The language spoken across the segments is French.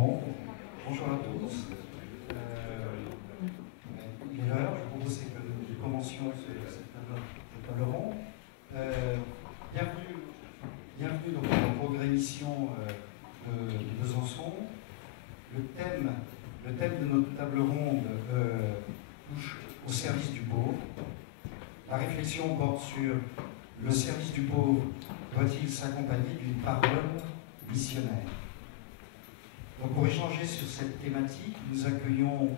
Bon, bonjour à tous. Il est l'heure, je propose que nous commencions cette table ronde. Bienvenue dans la progression de Besançon. Le thème de notre table ronde touche au service du pauvre. La réflexion porte sur le service du pauvre doit-il s'accompagner d'une parole missionnaire. Donc pour échanger sur cette thématique, nous accueillons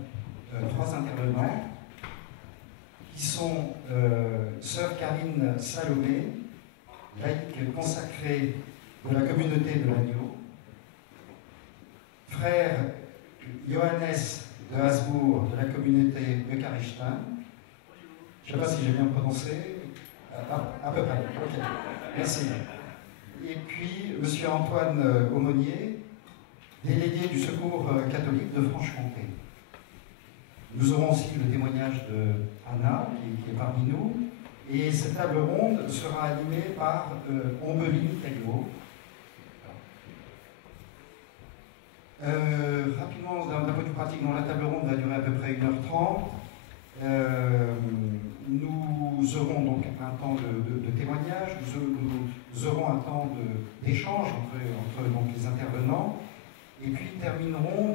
trois intervenants qui sont sœur Karine Salomé, laïque consacrée de la communauté de l'Agneau, frère Johannes de Hasbourg de la communauté Eucharistin. Je ne sais pas si j'ai bien prononcé, à peu près, ok, merci. Et puis M. Antoine Aumonier, délégué du Secours catholique de Franche-Comté. Nous aurons aussi le témoignage de Anna, qui est parmi nous, et cette table ronde sera animée par Ombeline Taillot. Rapidement, d'un point de vue pratique, la table ronde va durer à peu près 1h30. Nous aurons donc un temps de témoignage, nous aurons un temps d'échange entre donc, les intervenants, et puis nous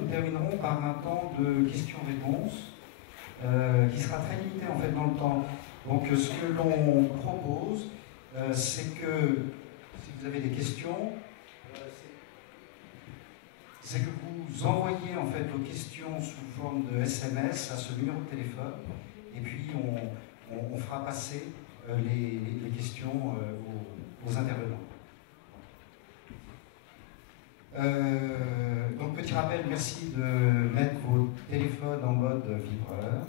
terminerons par un temps de questions-réponses qui sera très limité en fait dans le temps. Donc ce que l'on propose, c'est que si vous avez des questions, c'est que vous envoyez en fait vos questions sous forme de SMS à ce numéro de téléphone, et puis on fera passer les questions aux intervenants. Donc petit rappel, merci de mettre vos téléphones en mode vibreur.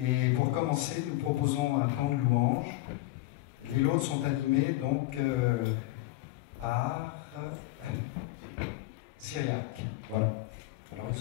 Et pour commencer, nous proposons un temps de louange. Les lots sont animés donc par Syriac. Voilà. Alors,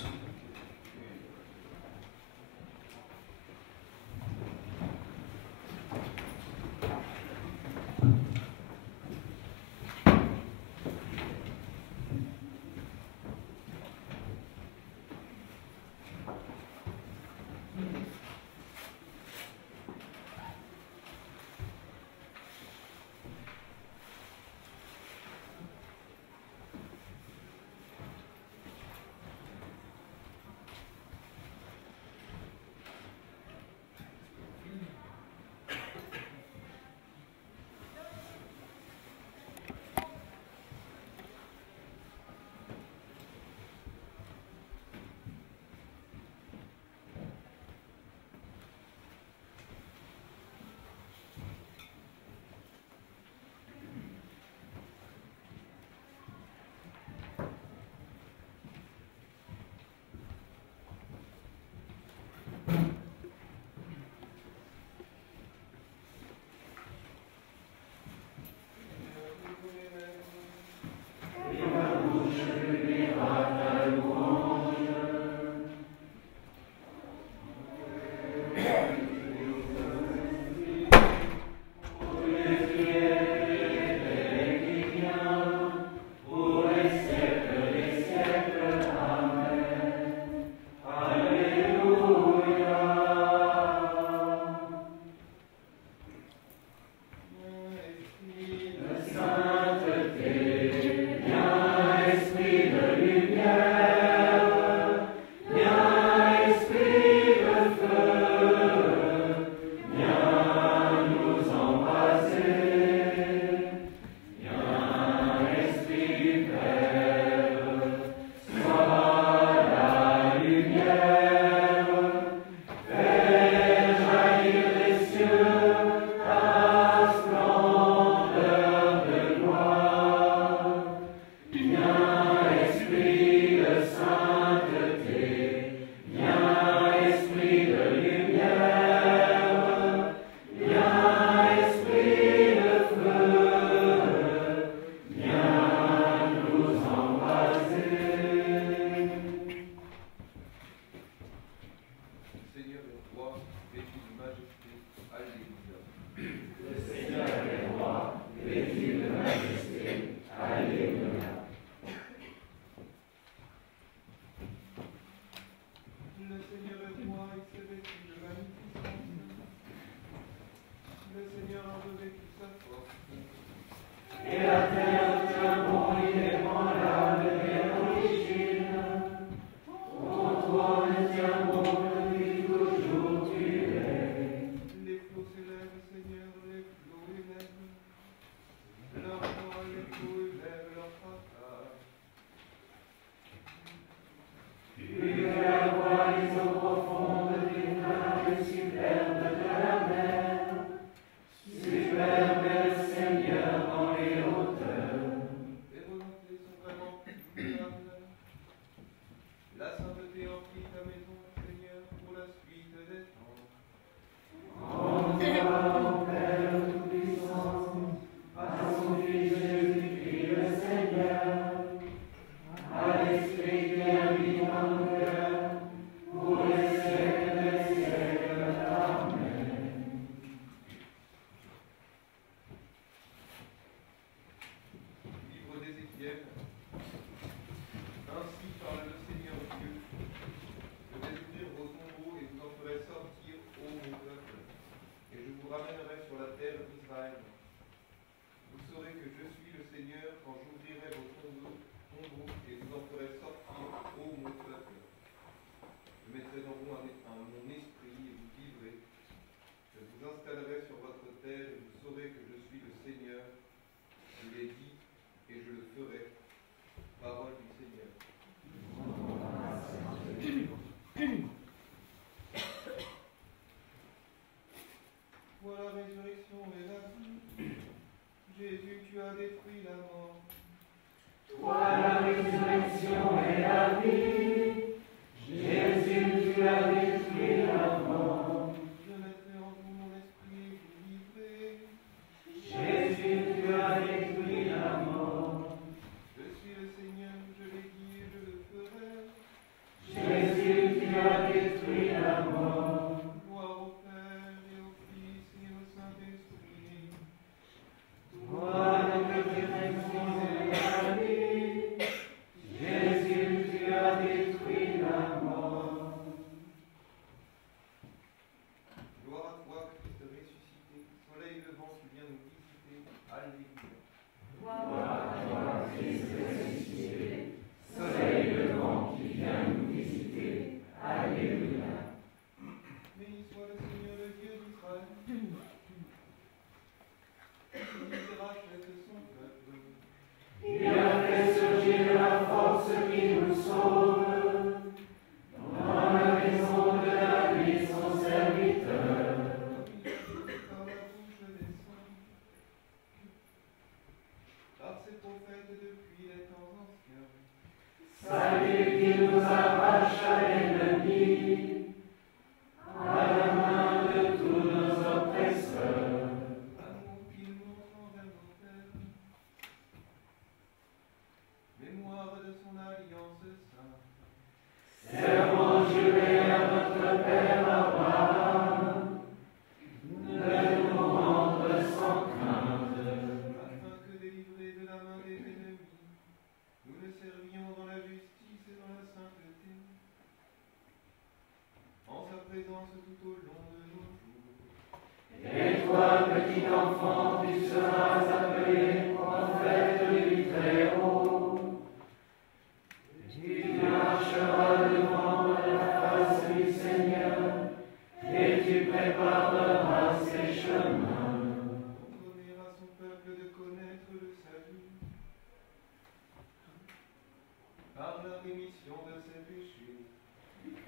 rémission de ses péchés.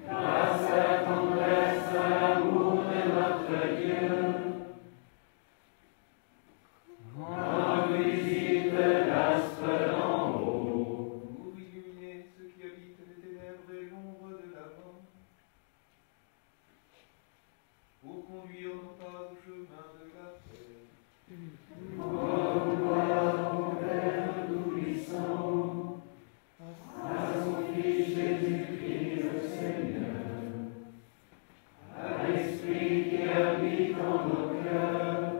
Grâce à la tendresse, à l'amour de notre Dieu, en visite l'astre d'en haut, Pour illuminer ceux qui habitent les ténèbres et l'ombre de la mort, pour conduire nos pas au chemin de la paix. au gloire au Père Tout-Puissant, à son Fils Jésus-Christ le Seigneur, à l'Esprit qui habite en nos cœurs,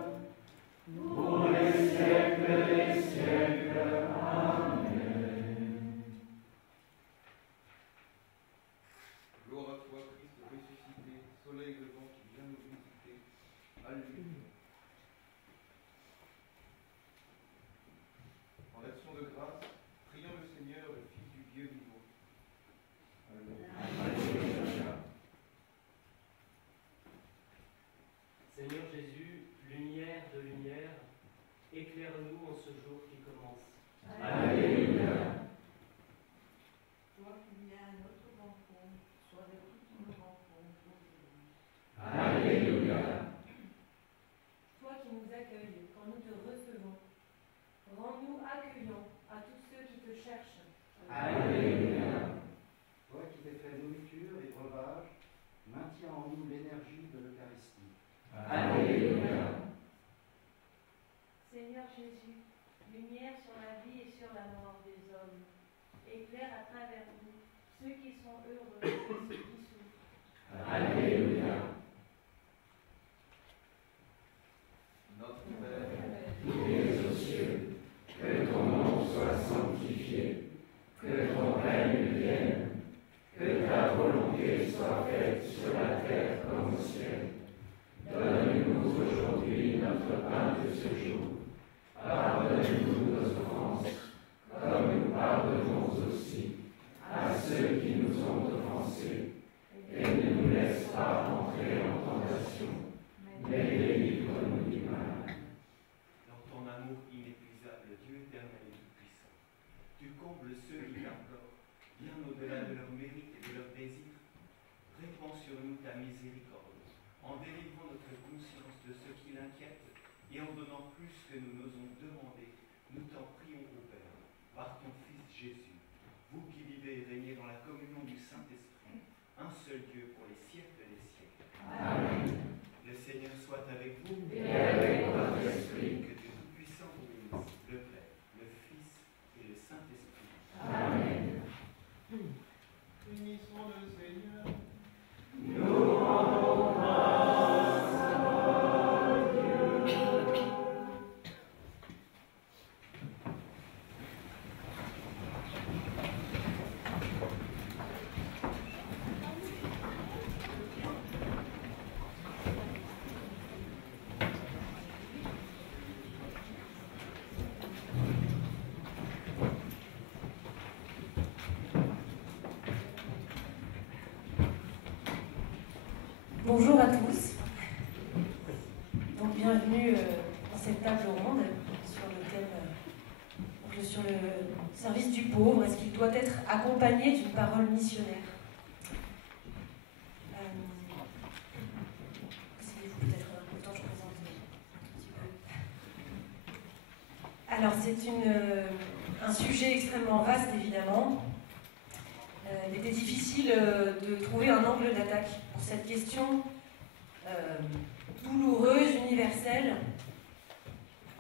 pour les siècles des siècles. Amen. Gloire à toi, Christ ressuscité, soleil levant qui vient nous visiter. Alléluia. En action de grâce, prions le Seigneur, le Fils du Dieu vivant. Alléluia. Seigneur Jésus, lumière de lumière, éclaire-nous en ce jour qui commence. Alléluia. Toi qui viens à notre rencontre, sois de toutes nos rencontres aujourd'hui. Alléluia. Toi qui nous accueilles quand nous te recevons, rends-nous accueillants à tous ceux qui te cherchent. Alléluia. Toi qui t'es fait nourriture et breuvage, maintiens en nous l'énergie de l'Eucharistie. Alléluia. Seigneur Jésus, lumière sur la vie et sur la mort des hommes, éclaire à travers nous ceux qui sont heureux et ceux qui souffrent. Alléluia. Notre Père, Qui es aux cieux, que ton nom soit sanctifié, que ton règne vienne, que ta volonté soit faite sur la terre comme au ciel. Donne-nous aujourd'hui notre pain de ce jour. Pardonne-nous nos offenses, comme nous pardonnons aussi à ceux qui nous ont offensés. Et ne nous laisse pas entrer en tentation, mais délivre-nous du mal. Dans ton amour inépuisable, Dieu éternel et tout-puissant, tu combles ceux qui t'implorent, bien au-delà de leurs mérites et de leurs désirs. Répands sur nous ta miséricorde, en délivrant notre conscience de ce qui l'inquiète et en donnant plus que nous n'osons demander. Nous t'en prions, ô Père, par ton Fils Jésus, vous qui vivez et régnez dans la communion du Saint-Esprit, un seul Dieu pour les siècles des siècles. Amen. Le Seigneur soit avec vous. Et avec votre esprit. Que Dieu Tout-Puissant vous bénisse, le Père, le Fils et le Saint-Esprit. Amen. bénissons le Seigneur. Nous rendons grâce à Dieu. Bonjour à tous. Donc bienvenue dans cette table ronde sur le service du pauvre. Est-ce qu'il doit être accompagné d'une parole missionnaire? Essayez-vous peut-être le temps que je présente un petit peu. Alors c'est un sujet extrêmement vaste évidemment. Il était difficile de trouver un angle d'attaque pour cette question douloureuse, universelle.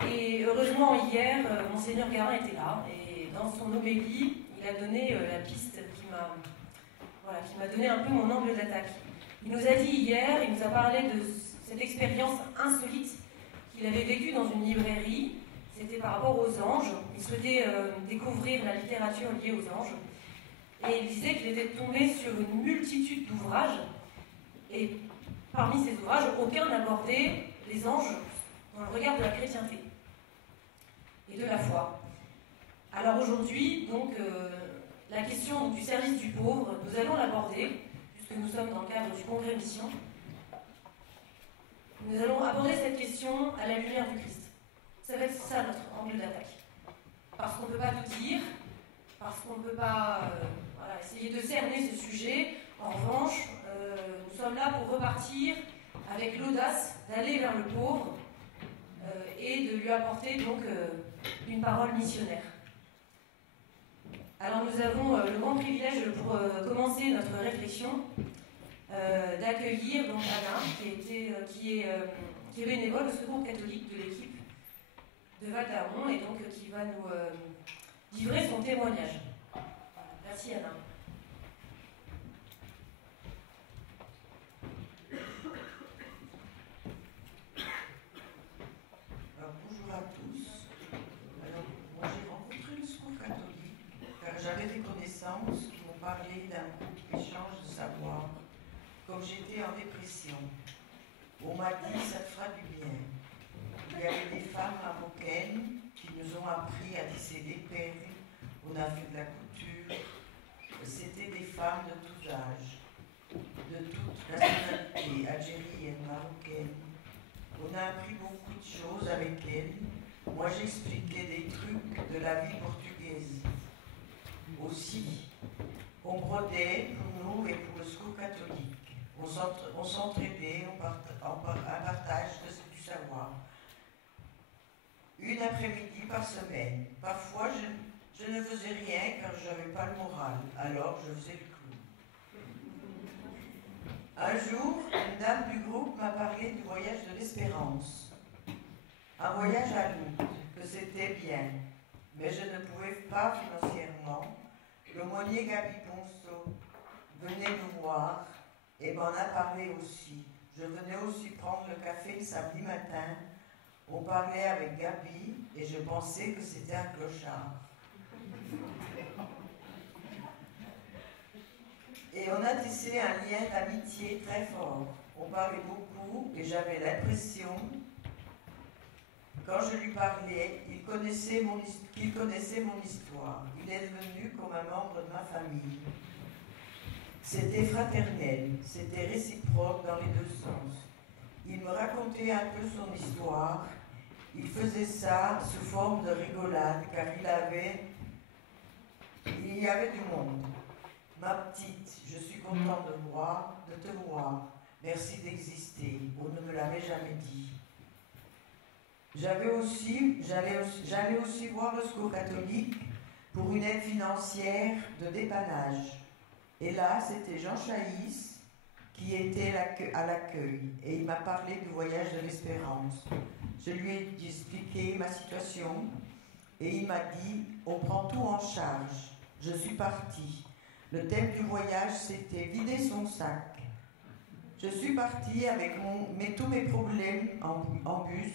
Et heureusement, hier, Monseigneur Garin était là. Et dans son homélie, il a donné la piste qui m'a donné un peu mon angle d'attaque. Il nous a dit hier, il nous a parlé de cette expérience insolite qu'il avait vécue dans une librairie. C'était par rapport aux anges. Il souhaitait découvrir la littérature liée aux anges. Et il disait qu'il était tombé sur une multitude d'ouvrages, et parmi ces ouvrages, aucun n'abordait les anges dans le regard de la chrétienté et de la foi. Alors aujourd'hui, donc, la question du service du pauvre, nous allons l'aborder, puisque nous sommes dans le cadre du Congrès Mission. Nous allons aborder cette question à la lumière du Christ. Ça va être ça notre angle d'attaque. Parce qu'on ne peut pas tout dire, parce qu'on ne peut pas voilà, essayer de cerner ce sujet. En revanche, nous sommes là pour repartir avec l'audace d'aller vers le pauvre et de lui apporter donc une parole missionnaire. Alors nous avons le grand privilège pour commencer notre réflexion d'accueillir donc Anna, qui est bénévole au Secours catholique de l'équipe de Val d'Amont et donc qui va nous livrer son témoignage. Merci Anna. Alors, bonjour à tous. Alors, moi j'ai rencontré le Secours catholique car j'avais des connaissances qui m'ont parlé d'un groupe échange de savoir. Comme j'étais en dépression, on m'a dit ça te fera du bien. Il y avait des femmes marocaines qui nous ont appris à tisser des perles, on a fait de la couture. C'était des femmes de tous âges, de toute nationalité, algérienne, marocaine. On a appris beaucoup de choses avec elles. Moi j'expliquais des trucs de la vie portugaise. Aussi, on brodait pour nous et pour le Secours catholique. On s'entraidait, un partage du savoir. Une après-midi par semaine. Parfois, je ne faisais rien car je n'avais pas le moral. Alors, je faisais le clown. Un jour, une dame du groupe m'a parlé du voyage de l'espérance. Un voyage à Lourdes, que c'était bien. Mais je ne pouvais pas financièrement. L'aumônier Gabi Ponceau venait nous voir et m'en a parlé aussi. Je venais aussi prendre le café le samedi matin. On parlait avec Gabi et je pensais que c'était un clochard. Et on a tissé un lien d'amitié très fort. On parlait beaucoup et j'avais l'impression, quand je lui parlais, qu'il connaissait mon histoire. Il est devenu comme un membre de ma famille. C'était fraternel, c'était réciproque dans les deux sens. Il me racontait un peu son histoire. Il faisait ça sous forme de rigolade, car il y avait du monde. Ma petite, je suis contente de te voir. Merci d'exister. On ne me l'avait jamais dit. J'allais aussi voir le Secours catholique pour une aide financière de dépannage. Et là, c'était Jean Chaïs qui était à l'accueil et il m'a parlé du voyage de l'espérance. Je lui ai expliqué ma situation et il m'a dit « On prend tout en charge ». Je suis partie. Le thème du voyage, c'était « Vider son sac ». Je suis partie avec tous mes problèmes en bus.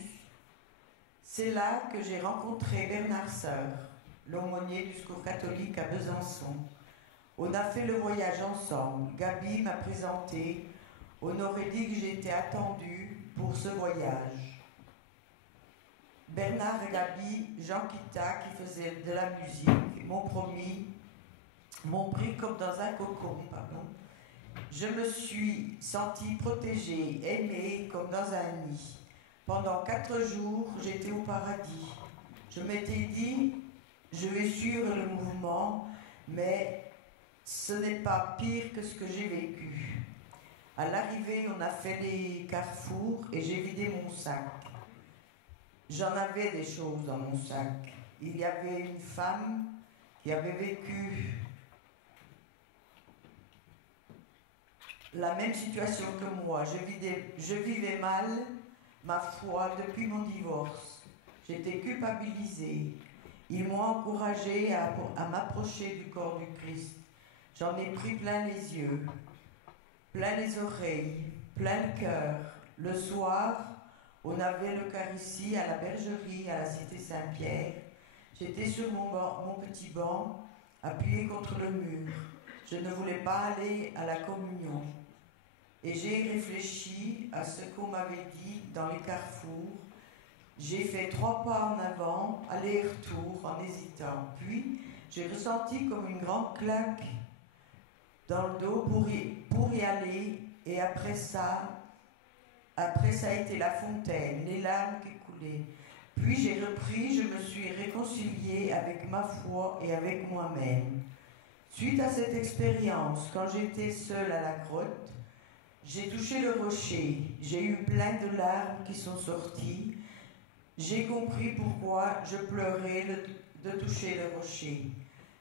C'est là que j'ai rencontré Bernard Sœur, l'aumônier du Secours catholique à Besançon. On a fait le voyage ensemble. Gabi m'a présenté. On aurait dit que j'étais attendue pour ce voyage. Bernard et Gabi, Jean Kita, qui faisait de la musique, m'ont pris comme dans un cocon. Je me suis sentie protégée, aimée comme dans un nid. Pendant 4 jours, j'étais au paradis. Je m'étais dit, je vais suivre le mouvement, mais ce n'est pas pire que ce que j'ai vécu. À l'arrivée, on a fait les carrefours et j'ai vidé mon sac. J'en avais des choses dans mon sac. Il y avait une femme qui avait vécu la même situation que moi. Je vivais mal ma foi depuis mon divorce. J'étais culpabilisée. Ils m'ont encouragée à m'approcher du corps du Christ. J'en ai pris plein les yeux, plein les oreilles, plein le cœur. Le soir, on avait l'Eucharistie à la bergerie, à la cité Saint-Pierre. J'étais sur mon petit banc, appuyé contre le mur. Je ne voulais pas aller à la communion. Et j'ai réfléchi à ce qu'on m'avait dit dans les carrefours. J'ai fait 3 pas en avant, aller-retour, en hésitant. Puis, j'ai ressenti comme une grande claque dans le dos pour y aller. Et après ça a été la fontaine, les larmes qui coulaient. Puis j'ai repris, je me suis réconciliée avec ma foi et avec moi-même. Suite à cette expérience, quand j'étais seule à la grotte, j'ai touché le rocher. J'ai eu plein de larmes qui sont sorties. J'ai compris pourquoi je pleurais de toucher le rocher.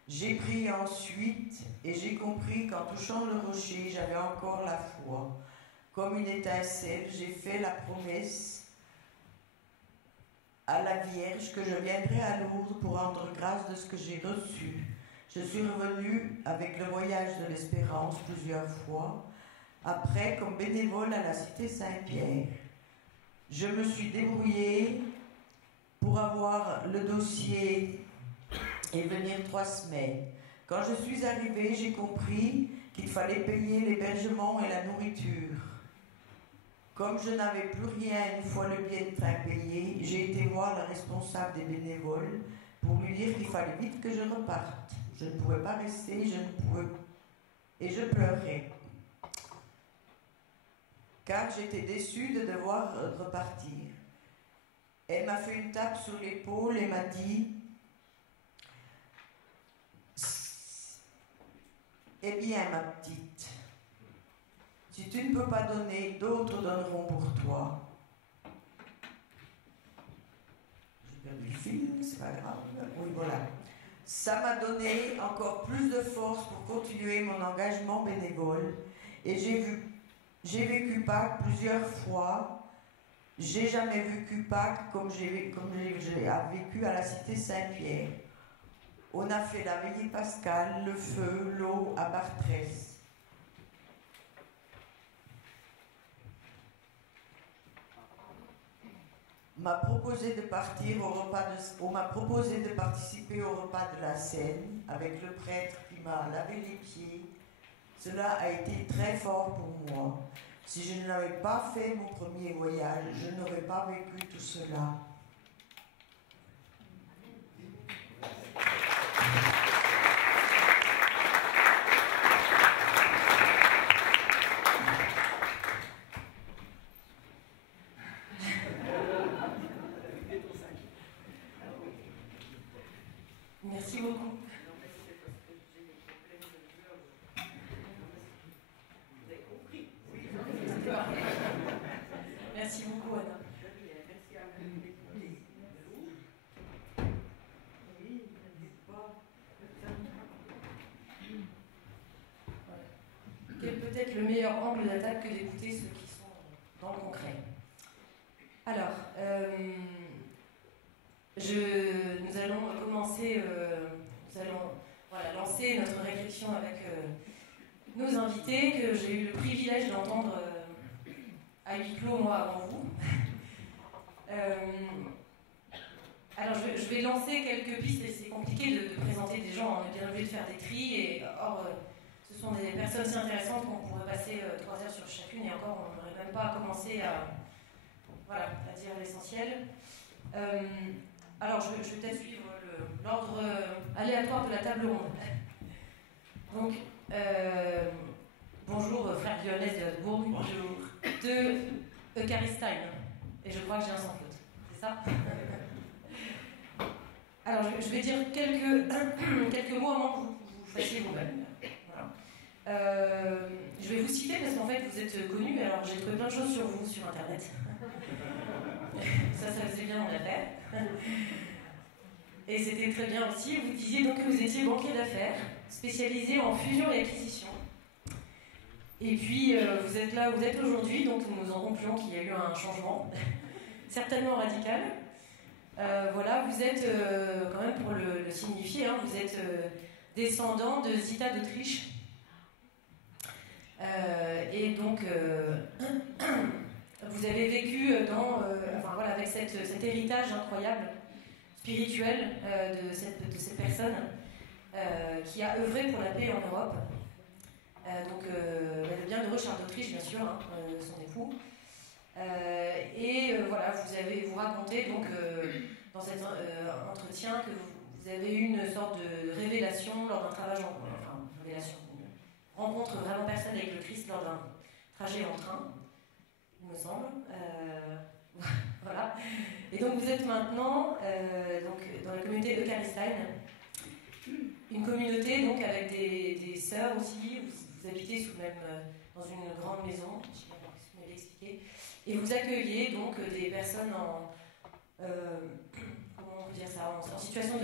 J'ai prié ensuite et j'ai compris qu'en touchant le rocher, j'avais encore la foi. Comme une étincelle, j'ai fait la promesse à la Vierge que je viendrai à Lourdes pour rendre grâce de ce que j'ai reçu. Je suis revenue avec le voyage de l'Espérance plusieurs fois, après comme bénévole à la Cité Saint-Pierre. Je me suis débrouillée pour avoir le dossier et venir 3 semaines. Quand je suis arrivée, j'ai compris qu'il fallait payer l'hébergement et la nourriture. Comme je n'avais plus rien une fois le billet de train payé, j'ai été voir la responsable des bénévoles pour lui dire qu'il fallait vite que je reparte. Je ne pouvais pas rester, et je pleurais. Car j'étais déçue de devoir repartir. Elle m'a fait une tape sur l'épaule et m'a dit « Eh bien, ma petite, si tu ne peux pas donner, d'autres donneront pour toi. » J'ai perdu le fil, c'est pas grave. Oui, voilà. Ça m'a donné encore plus de force pour continuer mon engagement bénévole. Et j'ai vécu Pâques plusieurs fois. J'ai jamais vécu Pâques comme j'ai vécu à la Cité Saint-Pierre. On a fait la veillée pascale, le feu, l'eau à Bartrès. On m'a proposé de participer au repas de la Seine avec le prêtre qui m'a lavé les pieds. Cela a été très fort pour moi. Si je n'avais pas fait mon premier voyage, je n'aurais pas vécu tout cela. Merci beaucoup. Merci beaucoup, Anna. Quel est peut-être le meilleur angle d'attaque que d'écouter ceux qui sont dans le concret. Alors, nous allons commencer, lancer notre réflexion avec nos invités que j'ai eu le privilège d'entendre à huis clos, moi, avant vous. Alors, je vais lancer quelques pistes et c'est compliqué de présenter des gens, on est bien obligé de faire des tris, et or, ce sont des personnes si intéressantes qu'on pourrait passer 3 heures sur chacune, et encore, on n'aurait même pas commencé à dire l'essentiel. Alors, je vais peut-être suivre l'ordre aléatoire de la table ronde. Donc, bonjour, frère Lyonnaise de Habsbourg, bonjour. De Eucharistie, et je crois que j'ai un sans faute, c'est ça? Alors, je vais dire quelques mots avant que vous fassiez vous-même. Voilà. Je vais vous citer parce qu'en fait, vous êtes connus, alors j'ai trouvé plein de choses sur vous sur Internet. Ça faisait bien mon affaire. Et c'était très bien aussi. Vous disiez donc que vous étiez banquier d'affaires, spécialisé en fusion et acquisition. Et puis, vous êtes là où vous êtes aujourd'hui, donc nous en concluons qu'il y a eu un changement, certainement radical. Voilà, vous êtes, quand même pour le signifier, hein, vous êtes descendant de Zita d'Autriche. Et donc, vous avez vécu avec cet héritage incroyable, spirituel, de cette personne qui a œuvré pour la paix en Europe. Le bienheureux Charles d'Autriche, bien sûr, hein, son époux. Vous racontez donc dans cet entretien que vous avez eu une sorte de révélation lors d'un travail une rencontre vraiment personnelle avec le Christ lors d'un trajet en train, il me semble. Voilà. Et donc vous êtes maintenant dans la communauté Eucharistie une communauté donc avec des sœurs aussi. Vous habitez sous même dans une grande maison, je sais pas ce que vous m'avez expliqué, et vous accueillez donc des personnes comment on peut dire ça, en situation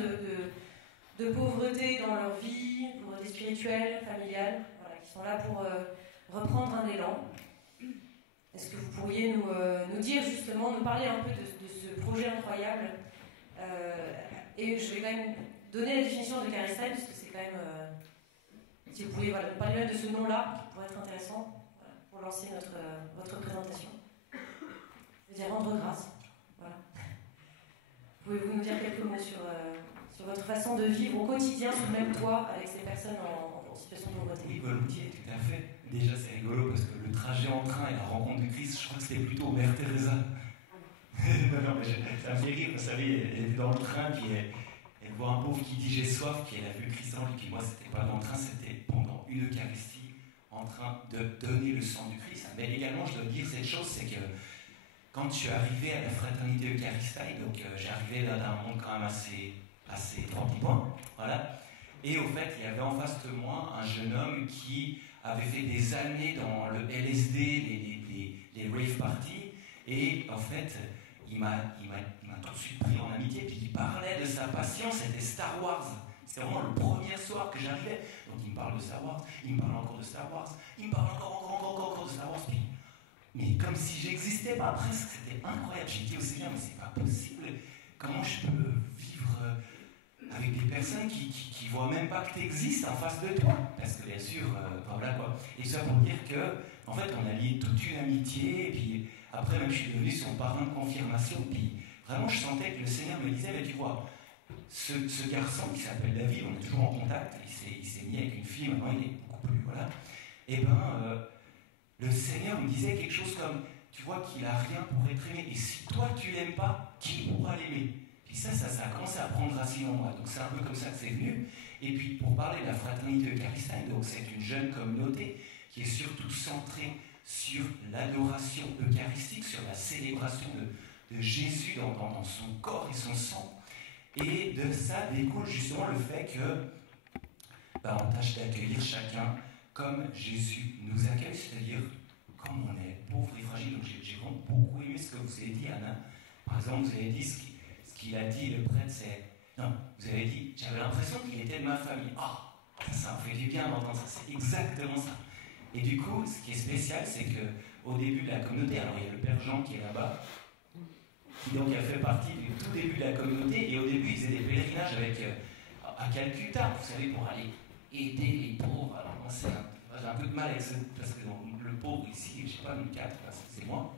de pauvreté dans leur vie, pauvreté spirituelle, familiale, voilà, qui sont là pour reprendre un élan. Est-ce que vous pourriez nous dire justement, nous parler un peu de ce projet incroyable et je vais quand même donner la définition de Charisline, parce que c'est quand même, si vous pouvez nous parler même de ce nom-là, qui pourrait être intéressant pour lancer votre présentation. Je veux dire rendre grâce. Voilà. Pouvez-vous nous dire quelques mots sur votre façon de vivre au quotidien sous le même toit avec ces personnes en situation de pauvreté? Oui, volontiers, tout à fait. Déjà, c'est rigolo parce que le trajet en train et la rencontre du Christ, je crois que c'était plutôt Mère Teresa. Non, mais ça me fait rire, vous savez, elle est dans le train, puis elle voit un pauvre qui dit j'ai soif, puis elle a vu le Christ en lui, puis moi, c'était pas dans le train, c'était pendant une Eucharistie, en train de donner le sang du Christ. Mais également, je dois dire cette chose, c'est que quand je suis arrivé à la fraternité Eucharistique, donc j'arrivais là d'un monde quand même assez 30 points, voilà. Et au fait, il y avait en face de moi un jeune homme qui avait fait des années dans le LSD, les rave parties, et en fait, il m'a tout de suite pris en amitié, puis il parlait de sa passion, c'était Star Wars. C'était vraiment le premier soir que j'arrivais. Donc il me parle de Star Wars, il me parle encore de Star Wars, il me parle encore de Star Wars, puis mais comme si j'existais pas, presque, c'était incroyable. J'ai dit au Seigneur, mais c'est pas possible, comment je peux vivre avec des personnes qui voient même pas que tu existes en face de toi, parce que bien sûr, voilà quoi. Et ça pour dire que, en fait, on a lié toute une amitié, et puis après même je suis devenu son parrain de confirmation, puis vraiment je sentais que le Seigneur me disait, mais tu vois, ce garçon qui s'appelle David, on est toujours en contact, il s'est mis avec une fille, maintenant il est beaucoup plus, voilà, et ben, le Seigneur me disait quelque chose comme, tu vois qu'il a rien pour être aimé, et si toi tu l'aimes pas, qui pourra l'aimer? Puis ça a commencé à prendre racine en moi. Donc c'est un peu comme ça que c'est venu. Et puis pour parler de la fraternité Eucharistique, donc c'est une jeune communauté qui est surtout centrée sur l'adoration eucharistique, sur la célébration de Jésus dans son corps et son sang. Et de ça découle justement le fait que on tâche d'accueillir chacun comme Jésus nous accueille, c'est-à-dire comme on est pauvre et fragile. Donc j'ai vraiment beaucoup aimé ce que vous avez dit, Anna. Par exemple, vous avez dit ce qu'il a dit, le prêtre, c'est... Non, vous avez dit, j'avais l'impression qu'il était de ma famille. Ah, ça me fait du bien d'entendre ça, c'est exactement ça. Et du coup, ce qui est spécial, c'est qu'au début de la communauté, alors il y a le père Jean qui est là-bas, qui donc a fait partie du tout début de la communauté, et au début, il faisait des pèlerinages à Calcutta, vous savez, pour aller aider les pauvres. Alors moi, j'ai un peu de mal avec ça, parce que le pauvre ici, je ne sais pas, nous quatre, c'est moi.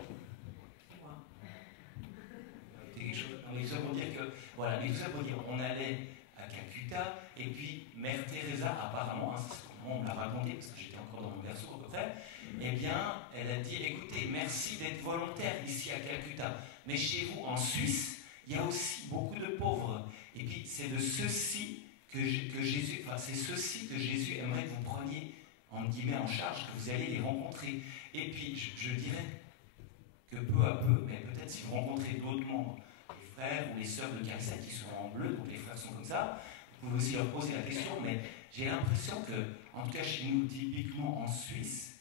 Mais tout ça pour dire que, voilà, mais tout ça pour dire, on allait à Calcutta, et puis Mère Teresa, apparemment, c'est ce qu'on me l'a raconté, parce que j'étais encore dans mon berceau à peu près, eh bien, elle a dit, écoutez, merci d'être volontaire ici à Calcutta, mais chez vous, en Suisse, il y a aussi beaucoup de pauvres, et puis c'est de ceux-ci que Jésus, enfin, c'est ceux-ci que Jésus aimerait que vous preniez, en guillemets, en charge, que vous alliez les rencontrer. Et puis, je dirais que peu à peu, mais peut-être si vous rencontrez d'autres membres, ou les sœurs de Charisline qui sont en bleu, donc les frères sont comme ça, vous pouvez aussi leur poser la question, mais j'ai l'impression que, en tout cas chez nous, typiquement en Suisse,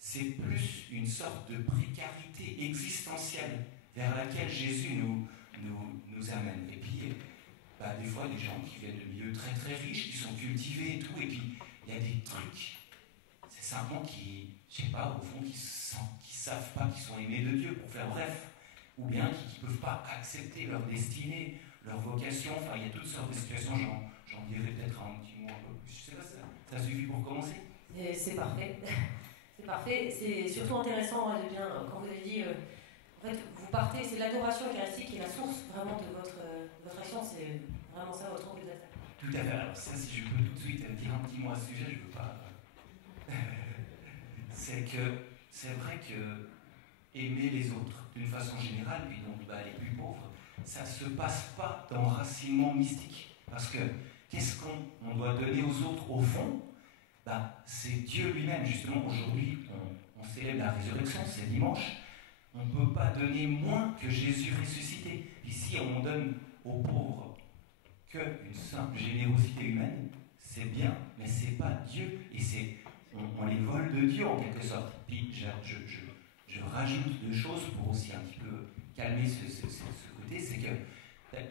c'est plus une sorte de précarité existentielle vers laquelle Jésus nous amène. Et puis, des fois, des gens qui viennent de milieux très très riches, qui sont cultivés et tout, et puis il y a des trucs, c'est simplement qui, je sais pas, au fond, qui savent pas qu'ils sont aimés de Dieu, pour faire bref. Ou bien qui ne peuvent pas accepter leur destinée, leur vocation. Enfin, il y a toutes sortes de situations, j'en dirai peut-être un petit mot un peu plus. Je ne sais pas, ça suffit pour commencer. C'est parfait. C'est parfait. C'est surtout intéressant de bien, quand vous avez dit, en fait, vous partez, c'est l'adoration eucharistique qui est la source vraiment de votre action, c'est vraiment ça votre envie d'être. Tout à fait. Alors ça, si je peux tout de suite dire un petit mot à ce sujet, je ne veux pas... c'est vrai que aimer les autres d'une façon générale, puis donc les plus pauvres, ça ne se passe pas d'enracinement mystique. Parce que qu'est-ce qu'on doit donner aux autres au fond? C'est Dieu lui-même. Justement, aujourd'hui, on célèbre la résurrection, c'est dimanche. On ne peut pas donner moins que Jésus ressuscité. Ici, on donne aux pauvres qu'une simple générosité humaine, c'est bien, mais c'est pas Dieu. Et on les vole de Dieu en quelque sorte. Puis je rajoute deux choses pour aussi un petit peu calmer ce côté, c'est que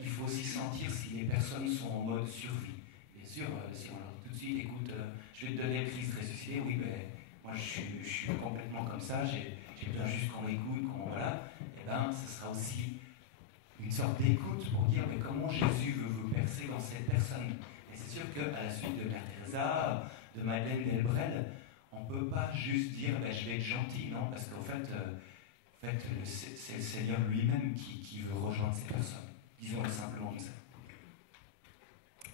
il faut aussi sentir si les personnes sont en mode survie. Bien sûr, si on leur dit tout de suite, écoute, je vais te donner le Christ ressuscité, oui, mais moi je suis complètement comme ça, j'ai besoin juste qu'on m'écoute, voilà, et bien ce sera aussi une sorte d'écoute pour dire, mais comment Jésus veut vous percer dans cette personne. Et c'est sûr qu'à la suite de Mère Teresa, de Madeleine Delbrel, on ne peut pas juste dire, je vais être gentil, non, parce qu'en fait, c'est le Seigneur lui-même qui veut rejoindre ces personnes. Disons-le simplement comme ça.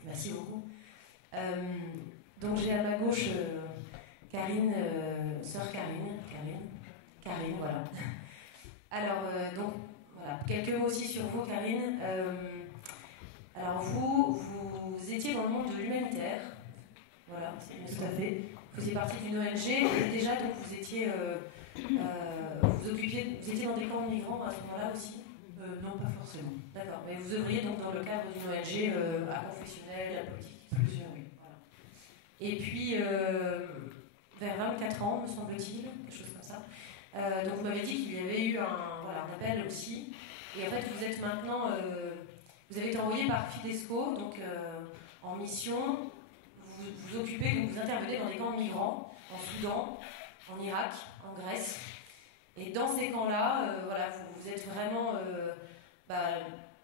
Merci beaucoup. Donc j'ai à ma gauche Karine, sœur Karine, voilà. Alors, donc, voilà, quelques mots aussi sur vous, Karine. Alors vous étiez dans le monde de l'humanitaire, voilà, tout à fait. Vous faisiez partie d'une ONG, et déjà, donc vous étiez, vous étiez dans des camps de migrants à ce moment-là aussi? Non, pas forcément. D'accord, mais vous œuvriez donc dans le cadre d'une ONG à confessionnelle, à politique exclusion, oui. Voilà. Et puis, vers 24 ans, me semble-t-il, quelque chose comme ça, donc vous m'avez dit qu'il y avait eu un appel aussi, et en fait vous êtes maintenant, vous avez été envoyé par Fidesco, donc en mission, vous occupez, donc vous intervenez dans des camps de migrants, en Soudan, en Irak, en Grèce. Et dans ces camps-là, voilà, vous êtes vraiment,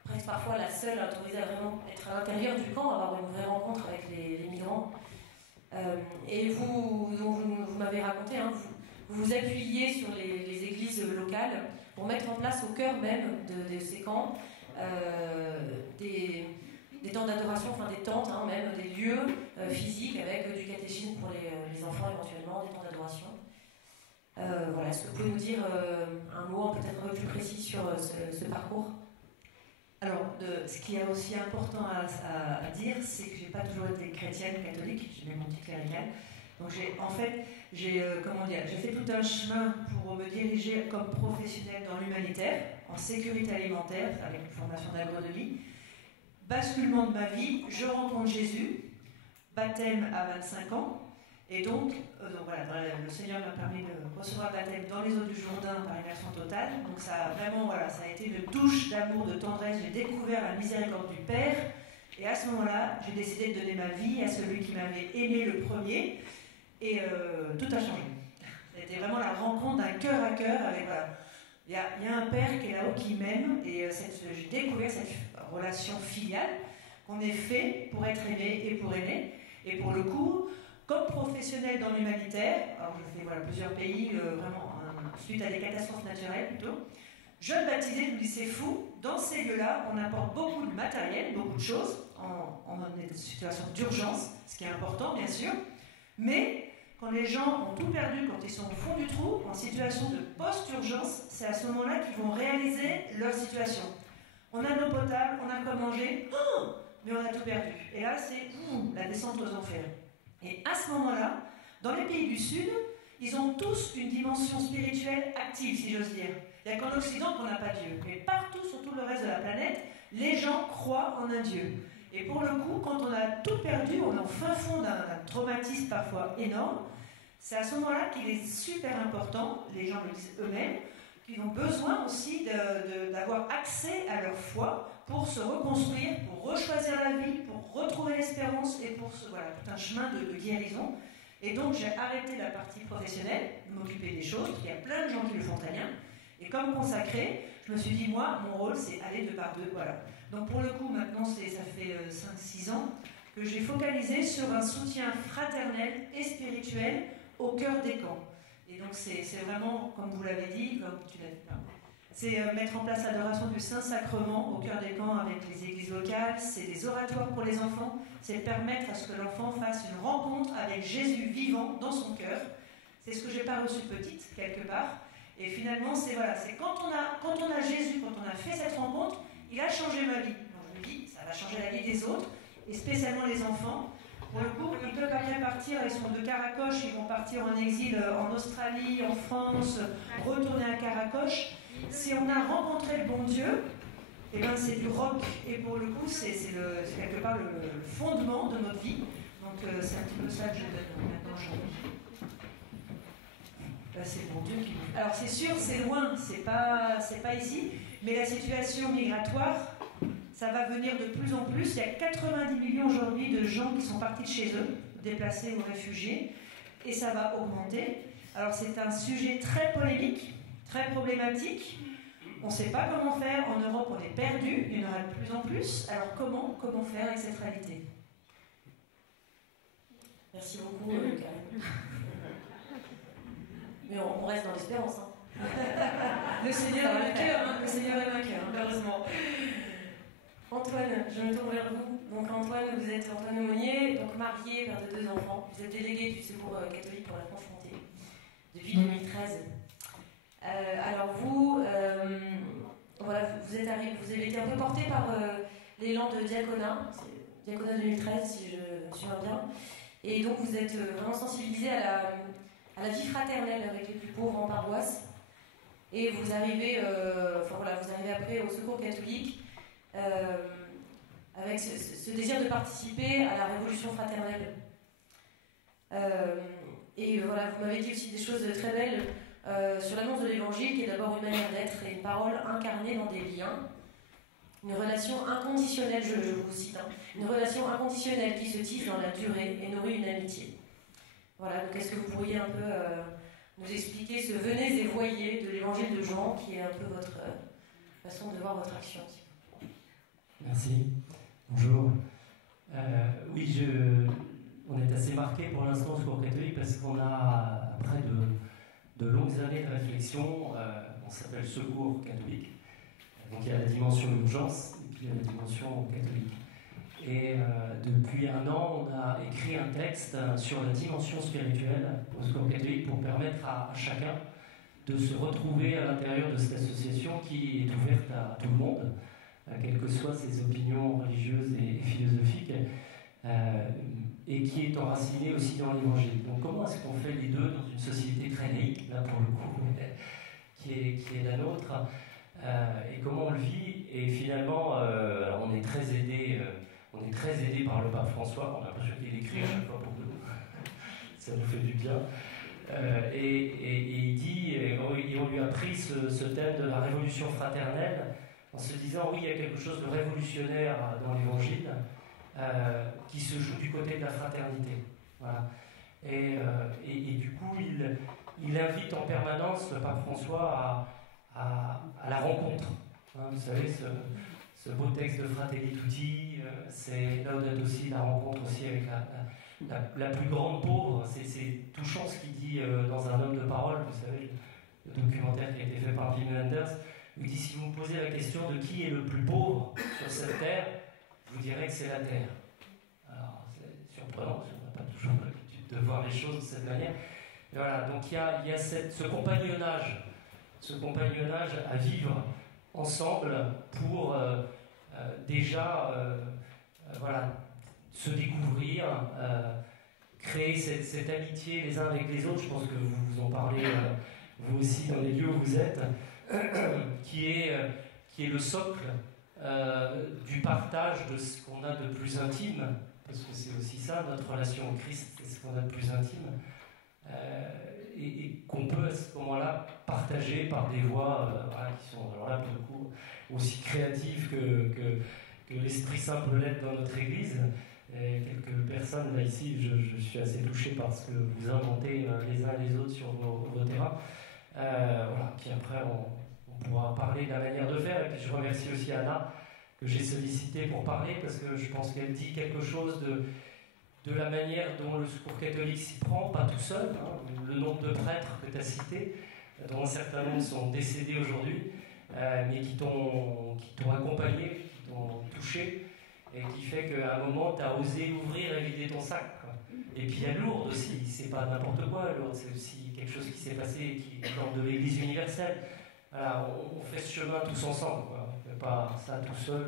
presque parfois la seule autorisée à vraiment être à l'intérieur du camp, avoir une vraie rencontre avec les migrants. Et vous m'avez raconté, hein, vous vous appuyez sur les églises locales pour mettre en place au cœur même de ces camps des temps d'adoration, enfin des tentes, hein, même des lieux physiques avec du catéchisme pour les enfants éventuellement, des temps d'adoration. Voilà, est-ce que vous pouvez nous dire un mot peut-être un peu plus précis sur ce parcours? Alors, ce qui est aussi important à dire, c'est que je n'ai pas toujours été chrétienne, catholique, j'ai mon titre clérical. Donc j'ai fait tout un chemin pour me diriger comme professionnelle dans l'humanitaire, en sécurité alimentaire, avec une formation d'agronomie. Basculement de ma vie, je rencontre Jésus, baptême à 25 ans. Et donc voilà, le Seigneur m'a permis de recevoir le baptême dans les eaux du Jourdain par immersion totale. Donc ça a vraiment, voilà, ça a été une douche d'amour, de tendresse. J'ai découvert la miséricorde du Père. Et à ce moment-là, j'ai décidé de donner ma vie à celui qui m'avait aimé le premier. Et tout a changé. C'était vraiment la rencontre d'un cœur à cœur avec, voilà, il y a un Père qui est là-haut qui m'aime. Et j'ai découvert cette relation filiale qu'on est fait pour être aimé et pour aimer. Et pour le coup, comme professionnel dans l'humanitaire, alors je fais plusieurs pays, vraiment suite à des catastrophes naturelles plutôt, jeune baptisé, je me dis c'est fou, dans ces lieux-là, on apporte beaucoup de matériel, beaucoup de choses, en situation d'urgence, ce qui est important bien sûr, mais quand les gens ont tout perdu, quand ils sont au fond du trou, en situation de post-urgence, c'est à ce moment-là qu'ils vont réaliser leur situation. On a l'eau potable, on a quoi manger, mais on a tout perdu. Et là, c'est la descente aux enfers. Et à ce moment-là, dans les pays du Sud, ils ont tous une dimension spirituelle active, si j'ose dire. Il n'y a qu'en Occident qu'on n'a pas Dieu. Mais partout, sur tout le reste de la planète, les gens croient en un Dieu. Et pour le coup, quand on a tout perdu, on est en fin fond d'un traumatisme parfois énorme, c'est à ce moment-là qu'il est super important, les gens le disent eux-mêmes, qu'ils ont besoin aussi d'avoir accès à leur foi pour se reconstruire, pour rechoisir la vie, pour retrouver l'espérance et pour tout un chemin de guérison. Et donc j'ai arrêté la partie professionnelle, de m'occuper des choses, il y a plein de gens qui le font très bien. Et comme consacré, je me suis dit, moi, mon rôle, c'est aller 2 par 2, voilà. Donc pour le coup, maintenant, ça fait 5-6 ans que j'ai focalisé sur un soutien fraternel et spirituel au cœur des camps. Et donc c'est vraiment, comme vous l'avez dit, comme tu l'as dit, c'est mettre en place l'adoration du Saint-Sacrement au cœur des camps avec les églises locales, c'est des oratoires pour les enfants, c'est permettre à ce que l'enfant fasse une rencontre avec Jésus vivant dans son cœur. C'est ce que j'ai pas reçu petite, quelque part. Et finalement, c'est quand on a Jésus, quand on a fait cette rencontre, il a changé ma vie. Donc je me dis, ça va changer la vie des autres, et spécialement les enfants. Pour le coup, ils peuvent après partir, ils sont de Caracoche, ils vont partir en exil en Australie, en France, retourner à Caracoche. Si on a rencontré le bon Dieu, eh ben, c'est du rock. Et pour le coup, c'est quelque part le fondement de notre vie. Donc c'est un petit peu ça que je donne maintenant aujourd'hui. Là, c'est bon Dieu qui... Alors c'est sûr, c'est loin, c'est pas ici, mais la situation migratoire, ça va venir de plus en plus. Il y a 90 millions aujourd'hui de gens qui sont partis de chez eux, déplacés ou réfugiés, et ça va augmenter. Alors c'est un sujet très polémique, très problématique. On ne sait pas comment faire. En Europe, on est perdu, il y en aura de plus en plus. Alors comment faire avec cette réalité? Merci beaucoup, Karine. Mais on reste dans l'espérance. Hein. Le Seigneur est vainqueur, hein. Le Seigneur est vainqueur, heureusement. Antoine, je me tourne vers vous. Donc Antoine, vous êtes Antoine Aumonier, donc marié, père de 2 enfants. Vous êtes délégué du Secours catholique pour la confrontée depuis 2013. Alors vous, voilà, vous avez été un peu porté par l'élan de diaconat 2013, si je me souviens bien. Et donc vous êtes vraiment sensibilisé à la vie fraternelle avec les plus pauvres en paroisse. Et vous arrivez, vous arrivez après au Secours catholique avec ce désir de participer à la révolution fraternelle. Vous m'avez dit aussi des choses très belles sur l'annonce de l'Évangile, qui est d'abord une manière d'être et une parole incarnée dans des liens. Une relation inconditionnelle, je vous cite, hein, une relation inconditionnelle qui se tisse dans la durée et nourrit une amitié. Voilà, donc est-ce que vous pourriez un peu nous expliquer ce venez et voyez de l'Évangile de Jean, qui est un peu votre façon de voir votre action? Merci. Bonjour. Oui, on est assez marqué pour l'instant au Secours catholique parce qu'on a, après de longues années de réflexion, on s'appelle Secours catholique. Donc il y a la dimension urgence et puis il y a la dimension catholique. Et depuis 1 an, on a écrit un texte sur la dimension spirituelle au Secours catholique pour permettre à chacun de se retrouver à l'intérieur de cette association qui est ouverte à tout le monde, quelles que soient ses opinions religieuses et philosophiques, et qui est enracinée aussi dans l'Évangile. Donc comment est-ce qu'on fait les deux dans une société très laïque, là pour le coup, qui est la nôtre, et comment on le vit? Et finalement, alors on est très aidé par le pape François. On a l'impression qu'il écrit à chaque fois pour nous. Ça nous fait du bien. Et il dit, et on lui a pris ce thème de la révolution fraternelle en se disant, oui, il y a quelque chose de révolutionnaire dans l'Évangile qui se joue du côté de la fraternité. Voilà. Et du coup, il invite en permanence le pape François à la rencontre. Hein, vous savez, ce beau texte de Fratelli Tutti, c'est Laudato Si, la rencontre aussi avec la plus grande pauvre. C'est touchant ce qu'il dit dans Un homme de parole, vous savez, le documentaire qui a été fait par Wim Wenders. Il dit, si vous me posez la question de qui est le plus pauvre sur cette terre, je vous dirais que c'est la terre. Alors, c'est surprenant, on n'a pas toujours l'habitude de voir les choses de cette manière. Et voilà, donc il y a ce compagnonnage à vivre ensemble pour déjà se découvrir, créer cette amitié les uns avec les autres. Je pense que vous en parlez vous aussi dans les lieux où vous êtes, qui est le socle du partage de ce qu'on a de plus intime, parce que c'est aussi ça, notre relation au Christ, c'est ce qu'on a de plus intime, et qu'on peut à ce moment-là partager par des voix qui sont alors là pour le coup aussi créatives que l'Esprit Saint peut l'être dans notre Église. Et quelques personnes là ici, je suis assez touché par ce que vous inventez les uns et les autres sur vos terrains. Puis après on pourra parler de la manière de faire. Et puis je remercie aussi Anna que j'ai sollicité pour parler, parce que je pense qu'elle dit quelque chose de la manière dont le Secours catholique s'y prend, pas tout seul, hein, le nombre de prêtres que tu as cités, dont un certain nombre sont décédés aujourd'hui, mais qui t'ont accompagné, qui t'ont touché, et qui fait qu'à un moment, tu as osé ouvrir et vider ton sac, quoi. Et puis il y a Lourdes aussi, c'est pas n'importe quoi, Lourdes, c'est aussi quelque chose qui s'est passé, qui est l'ordre de l'Église universelle. Voilà, on fait ce chemin tous ensemble, quoi. On ne fait pas ça tout seul,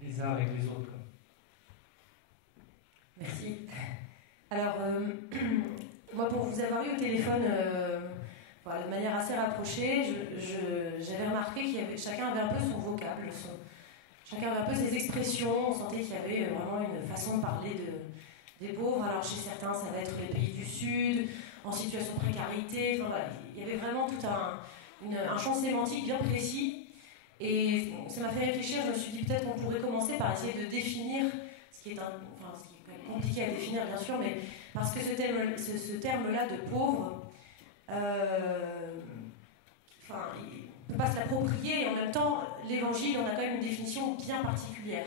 les uns avec les autres, quoi. Merci. Alors, moi, pour vous avoir eu au téléphone de manière assez rapprochée, j'avais remarqué chacun avait un peu son vocable, chacun avait un peu ses expressions. On sentait qu'il y avait vraiment une façon de parler des pauvres. Alors chez certains, ça va être les pays du Sud, en situation de précarité. Enfin, voilà, il y avait vraiment tout un champ sémantique bien précis. Et ça m'a fait réfléchir. Je me suis dit peut-être qu'on pourrait commencer par essayer de définir ce qui est quand même compliqué à définir, bien sûr, mais parce que ce terme-là de pauvre, il ne peut pas se l'approprier, et en même temps, l'évangile, on a quand même une définition bien particulière.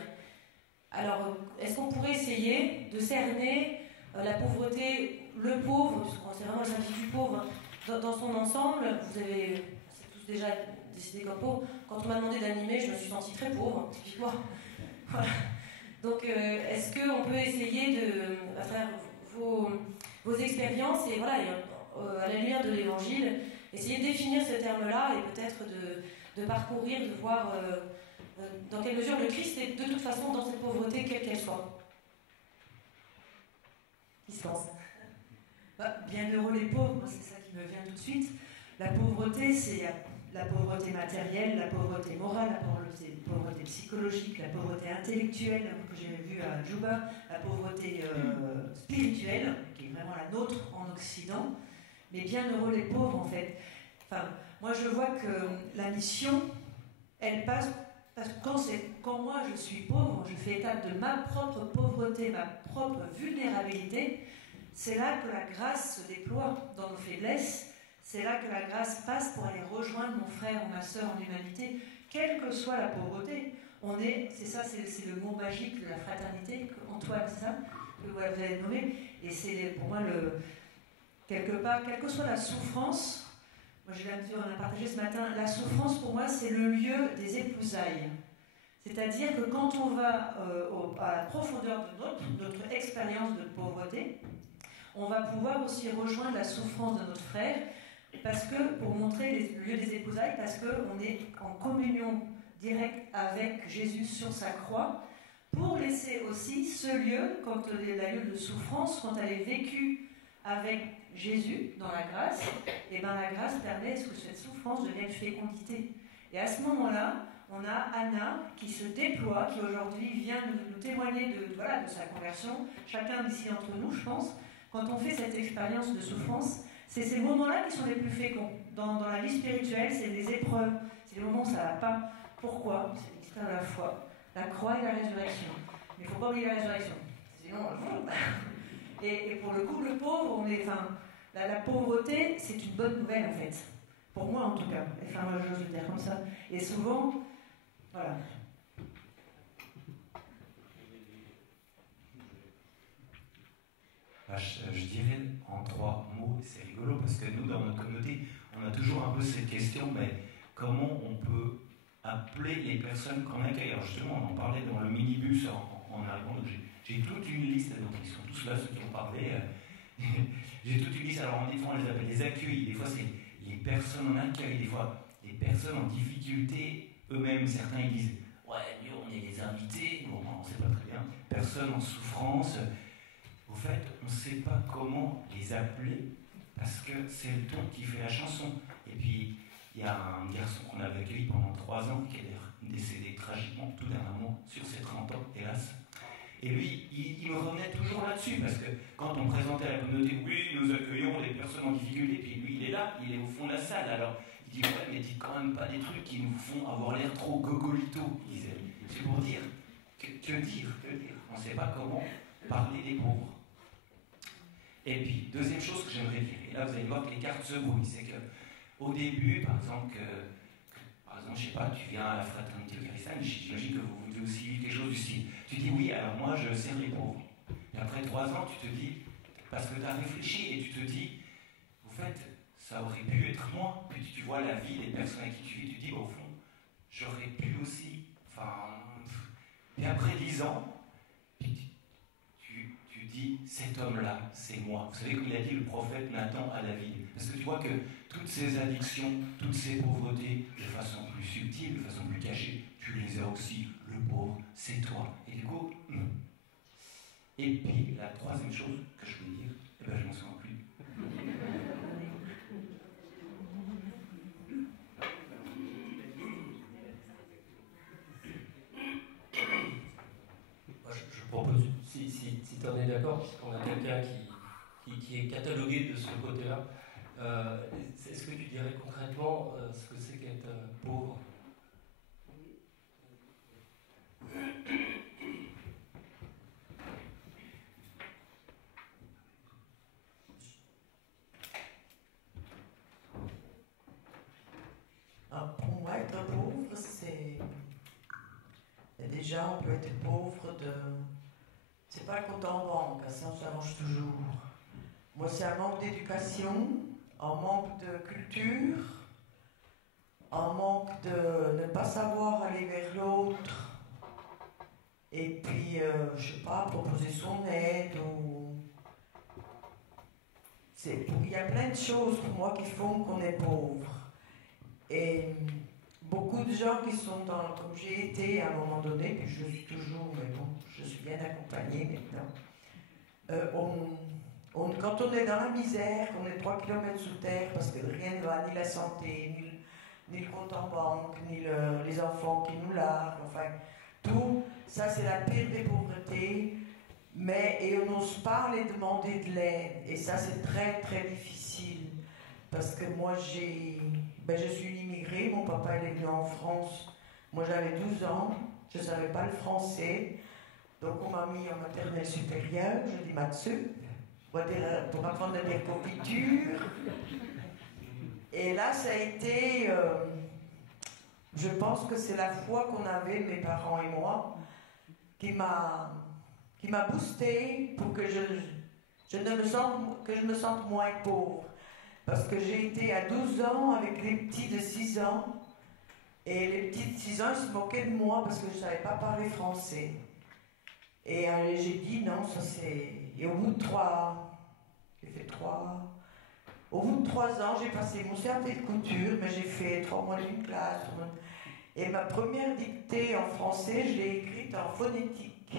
Alors, est-ce qu'on pourrait essayer de cerner la pauvreté, le pauvre, c'est vraiment l'individu pauvre, dans son ensemble? Vous avez tous déjà décidé comme pauvre. Quand on m'a demandé d'animer, je me suis sentie très pauvre, typiquement. Voilà. Donc, est-ce qu'on peut essayer de faire vos expériences et voilà, à la lumière de l'évangile, essayer de définir ce terme-là et peut-être de parcourir, de voir dans quelle mesure le Christ est de toute façon dans cette pauvreté, quelle qu'elle soit. Qui se lance? Bienheureux les pauvres, moi c'est ça qui me vient tout de suite. La pauvreté, c'est la pauvreté matérielle, la pauvreté morale, la pauvreté psychologique, la pauvreté intellectuelle que j'ai vue à Djouba, la pauvreté spirituelle, qui est vraiment la nôtre en Occident. Mais bienheureux les pauvres, en fait. Enfin, moi, je vois que la mission, elle passe... Parce que quand moi, je suis pauvre, je fais état de ma propre pauvreté, ma propre vulnérabilité, c'est là que la grâce se déploie dans nos faiblesses. C'est là que la grâce passe pour aller rejoindre mon frère ou ma sœur en humanité, quelle que soit la pauvreté. C'est le mot magique de la fraternité, Antoine, c'est ça, que vous avez nommé. Et c'est pour moi, quelque part, quelle que soit la souffrance, moi on a partagé ce matin, la souffrance pour moi c'est le lieu des épousailles. C'est-à-dire que quand on va à la profondeur de notre expérience de pauvreté, on va pouvoir aussi rejoindre la souffrance de notre frère, parce que, pour montrer le lieu des épousailles, parce qu'on est en communion directe avec Jésus sur sa croix, pour laisser aussi ce lieu, quand la lieu de souffrance, quand elle est vécue avec Jésus dans la grâce, et bien la grâce permet à ce que cette souffrance devienne fécondité. Et à ce moment-là, on a Anna qui se déploie, qui aujourd'hui vient nous témoigner de sa conversion, chacun d'ici entre nous, je pense. Quand on fait cette expérience de souffrance, c'est ces moments-là qui sont les plus féconds. Dans la vie spirituelle, c'est des épreuves, c'est des moments où ça ne va pas. Pourquoi? C'est l'histoire de la foi, la croix et la résurrection. Mais il ne faut pas oublier la résurrection. Sinon, et pour le couple pauvre, la pauvreté, c'est une bonne nouvelle en fait. Pour moi en tout cas. Enfin, moi je veux dire comme ça. Et souvent, voilà. Je dirais en 3 mots, c'est rigolo parce que nous, dans notre communauté, on a toujours un peu cette question, mais comment on peut appeler les personnes qu'on accueille? Alors justement, on en parlait dans le minibus en arrivant, donc j'ai toute une liste, donc ils sont tous là, ceux qui ont parlé. J'ai toute une liste, alors des fois on les appelle les accueils, des fois c'est les personnes en accueil, des fois les personnes en difficulté eux-mêmes. Certains ils disent ouais, nous on est les invités, bon, on ne sait pas très bien, personnes en souffrance. Au fait, on ne sait pas comment les appeler parce que c'est le ton qui fait la chanson. Et puis il y a un garçon qu'on avait accueilli pendant 3 ans qui est décédé tragiquement tout dernièrement sur ses 30 ans, hélas. Et lui, il me revenait toujours là-dessus, parce que quand on présentait à la communauté, oui, nous accueillons des personnes en difficulté, puis lui, il est là, il est au fond de la salle, alors il dit, ouais, mais dites quand même pas des trucs qui nous font avoir l'air trop gogolito. Il disait, c'est pour dire, que dire? On ne sait pas comment parler des pauvres. Et puis, deuxième chose que j'aimerais dire, et là vous allez voir que les cartes se brouillent, c'est qu'au début, par exemple, je ne sais pas, tu viens à la fraternité eucharistique, j'imagine que vous avez aussi vu quelque chose du style. Tu dis oui, alors moi je sers les pauvres. Et après 3 ans, tu te dis, parce que tu as réfléchi et tu te dis, au fait, ça aurait pu être moi. Puis tu vois la vie des personnes avec qui tu vis, tu dis, au fond, j'aurais pu aussi. Et après 10 ans, tu dis, cet homme-là, c'est moi. Vous savez, comme il a dit le prophète Nathan à David. Parce que tu vois que toutes ces addictions, toutes ces pauvretés, de façon plus subtile, de façon plus cachée, tu les as aussi. Le pauvre, c'est toi. Et du coup, Et puis, la troisième chose que je voulais dire, je m'en souviens plus. si tu en es d'accord, puisqu'on a quelqu'un qui est catalogué de ce côté-là. Est-ce que tu dirais concrètement ce que c'est qu'être pauvre? Pour moi, être pauvre, c'est... Déjà, on peut être pauvre de... C'est pas le compte en banque, ça on s'arrange toujours. Moi, c'est un manque d'éducation, un manque de culture, un manque de ne pas savoir aller vers l'autre, et puis, je sais pas, proposer son aide, ou... Il y a plein de choses pour moi qui font qu'on est pauvre. Et beaucoup de gens qui sont dans, comme j'ai été à un moment donné, puis je le suis toujours, mais bon, je suis bien accompagnée maintenant. Quand on est dans la misère, qu'on est 3 km sous terre, parce que rien ne va, ni la santé, ni le compte en banque, ni les enfants qui nous larguent, enfin, tout, ça c'est la pire des pauvretés, et on n'ose pas les demander de l'aide, et ça c'est très très difficile, parce que moi je suis une immigrée, mon papa il est venu en France, moi j'avais 12 ans, je ne savais pas le français, donc on m'a mis en maternelle supérieure, je dis Matsu, pour apprendre à dire confiture. Et là ça a été, je pense que c'est la foi qu'on avait, mes parents et moi, qui m'a boosté pour que je me sente moins pauvre. Parce que j'ai été à 12 ans avec les petits de 6 ans, et les petits de 6 ans, ils se moquaient de moi parce que je ne savais pas parler français. Et j'ai dit non, ça c'est... Et au bout de 3 ans, j'ai passé mon CAP de couture, mais j'ai fait 3 mois d'une classe. Et ma première dictée en français, je l'ai écrite en phonétique.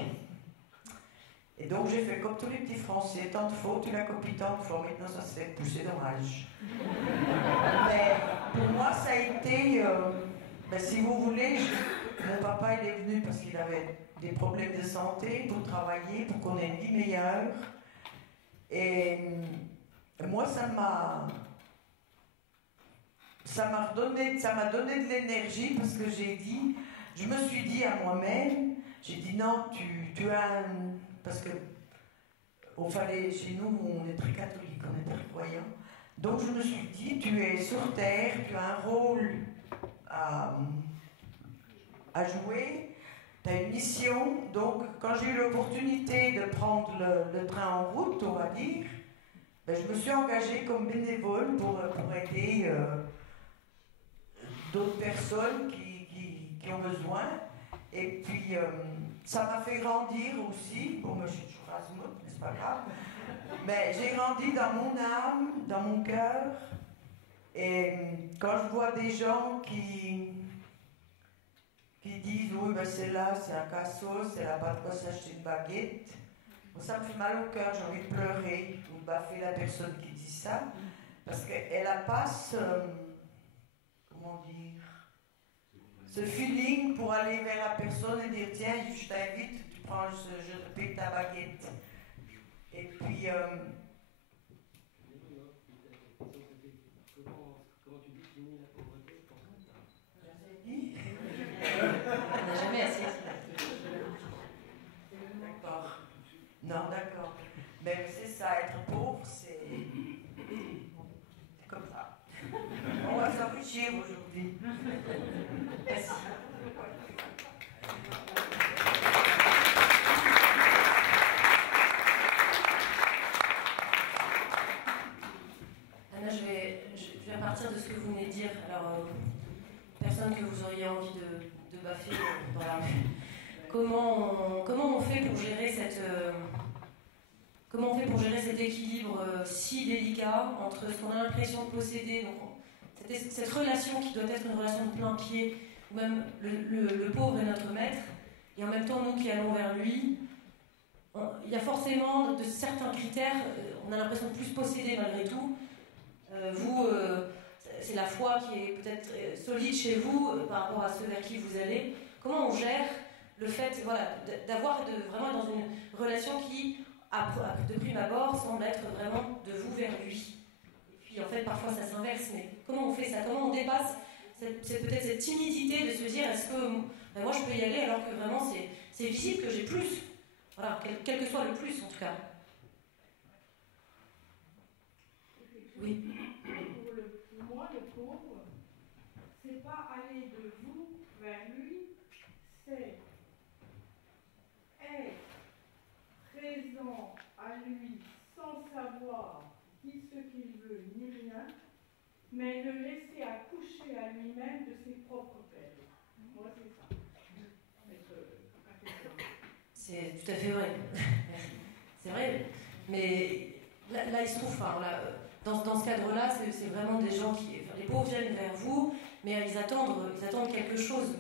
Et donc j'ai fait comme tous les petits français, tant de fautes, tu la copies tant de fois, maintenant ça se fait plus, c'est dommage. Mais pour moi ça a été, si vous voulez, mon papa il est venu parce qu'il avait des problèmes de santé pour travailler, pour qu'on ait une vie meilleure. Et moi ça m'a donné de l'énergie parce que je me suis dit à moi-même, j'ai dit non, tu as un... Parce que chez nous, on est très catholique, on est très croyant. Donc je me suis dit, tu es sur terre, tu as un rôle à jouer, tu as une mission. Donc quand j'ai eu l'opportunité de prendre le train en route, on va dire, je me suis engagée comme bénévole pour aider d'autres personnes qui ont besoin. Et puis, ça m'a fait grandir aussi. Bon, moi, je suis toujours Asmout, mais c'est pas grave. Mais j'ai grandi dans mon âme, dans mon cœur. Et quand je vois des gens qui disent oui, c'est là, c'est un cassos, c'est là pas de quoi s'acheter une baguette, bon, ça me fait mal au cœur, j'ai envie de pleurer ou de baffer la personne qui dit ça. Parce qu'elle n'a pas comment dire, ce feeling pour aller vers la personne et dire tiens, je t'invite, tu prends, je te paye ta baguette. Et puis comment tu définis la pauvreté pour toi? dit. On n'a jamais assez. D'accord. Non, d'accord. Mais c'est ça, être pauvre, c'est comme ça. On va s'enrichir aujourd'hui. Merci. Anna, je vais partir de ce que vous venez de dire. Alors, personne que vous auriez envie de baffer dans la rue. Comment on fait pour gérer cet équilibre si délicat entre ce qu'on a l'impression de posséder, donc cette relation qui doit être une relation de plein pied, où même le pauvre est notre maître, et en même temps nous qui allons vers lui, il y a forcément de certains critères, on a l'impression de plus posséder malgré tout. Vous, c'est la foi qui est peut-être solide chez vous par rapport à ceux vers qui vous allez. Comment on gère le fait d'avoir vraiment dans une relation qui, de prime abord, semble être vraiment de vous vers lui. Et puis en fait, parfois ça s'inverse, mais comment on fait ça? Comment on dépasse peut-être cette timidité de se dire, est-ce que moi je peux y aller alors que vraiment c'est visible que j'ai plus? Voilà, quel que soit le plus en tout cas. Oui. Pour moi, le pauvre, c'est pas aller de vous vers lui, c'est être présent à lui sans savoir qui ce qu'il veut ni rien, mais le laisser accoucher à lui-même de ses propres peines. Moi, c'est ça. C'est tout à fait vrai. C'est vrai. Mais là il se trouve, dans ce cadre-là, c'est vraiment des gens qui... les pauvres viennent vers vous, mais ils attendent quelque chose.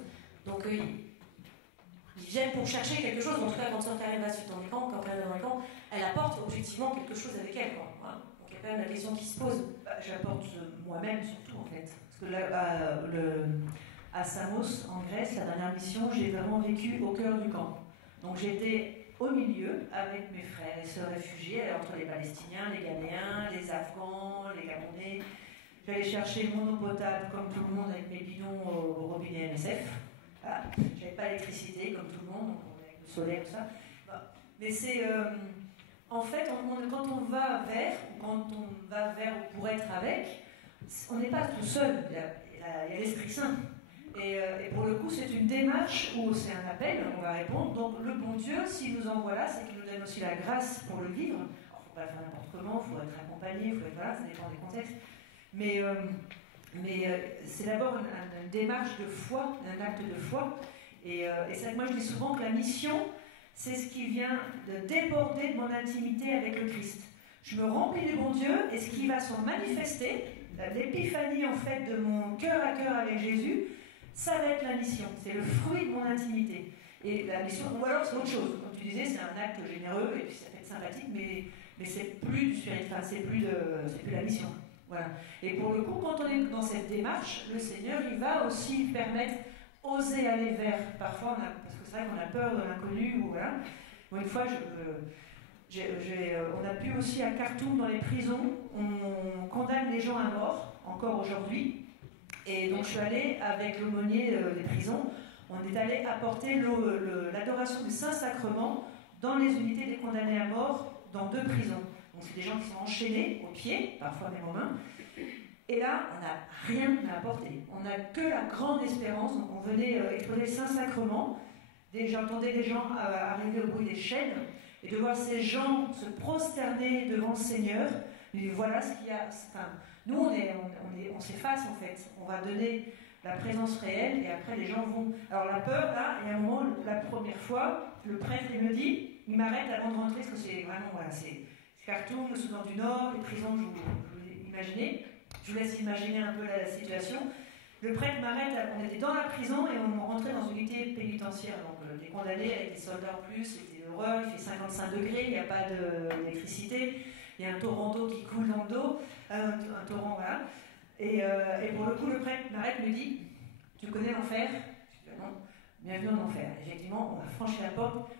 Donc ils viennent pour chercher quelque chose. En tout cas, quand on arrive dans les camps, elle apporte objectivement quelque chose avec elle. Quoi. Voilà. Donc il y a quand même la question qui se pose. J'apporte moi-même surtout en fait. Parce que là, à Samos, en Grèce, la dernière mission, j'ai vraiment vécu au cœur du camp. Donc j'étais au milieu avec mes frères et sœurs réfugiés, entre les Palestiniens, les Ghanéens, les Afghans, les Gabonais. J'allais chercher mon eau potable comme tout le monde avec mes bidons au robinet MSF. Voilà. J'avais pas d'électricité comme tout le monde, donc avec le soleil, tout ça. Voilà. Mais c'est... en fait, quand on va vers ou pour être avec, on n'est pas tout seul. Il y a l'Esprit Saint. Et pour le coup, c'est une démarche où c'est un appel, on va répondre. Donc le bon Dieu, s'il nous envoie là, c'est qu'il nous donne aussi la grâce pour le vivre. Alors, il ne faut pas le faire n'importe comment, il faut être accompagné, voilà, ça dépend des contextes. Mais c'est d'abord une démarche de foi, un acte de foi. Et c'est vrai que moi je dis souvent que la mission, c'est ce qui vient de déborder de mon intimité avec le Christ. Je me remplis du bon Dieu et ce qui va se manifester, l'épiphanie en fait de mon cœur à cœur avec Jésus, ça va être la mission, c'est le fruit de mon intimité. Et la mission, ou alors c'est autre chose. Comme tu disais, c'est un acte généreux et puis ça peut être sympathique, mais c'est plus du spirituel, c'est plus la mission. Voilà. Et pour le coup, quand on est dans cette démarche, le Seigneur, il va aussi permettre oser aller vers. Parfois, parce que c'est vrai qu'on a peur de l'inconnu, ou voilà. Une fois, on a pu aussi à Khartoum, dans les prisons, on condamne les gens à mort, encore aujourd'hui. Et donc je suis allée avec l'aumônier des prisons, on est allé apporter l'adoration du Saint-Sacrement dans les unités des condamnés à mort dans 2 prisons. Donc c'est des gens qui sont enchaînés aux pieds, parfois même aux mains. Et là, on n'a rien à apporter. On n'a que la grande espérance. Donc on venait exposer le Saint-Sacrement. J'entendais des gens arriver au bruit des chaînes. Et de voir ces gens se prosterner devant le Seigneur. Et voilà ce qu'il y a. Enfin, nous, on s'efface en fait. On va donner la présence réelle et après les gens vont. Alors la peur, là, il y a un moment, la première fois, le prêtre il me dit, il m'arrête avant de rentrer parce que c'est vraiment, voilà, c'est Khartoum, le Soudan du Nord, les prisons, je vous imaginez. Je vous laisse imaginer un peu la situation. Le prêtre m'arrête, on était dans la prison et on rentrait dans une unité pénitentiaire. Donc les condamnés avec des soldats en plus, c'était l'horreur, il fait 55 degrés, il n'y a pas d'électricité, il y a un torrent d'eau qui coule dans le dos, un torrent, voilà. Et pour le coup, le prêtre m'arrête, me dit, tu connais l'enfer? Je dis, non, bienvenue en enfer. Effectivement, on a franchi la porte,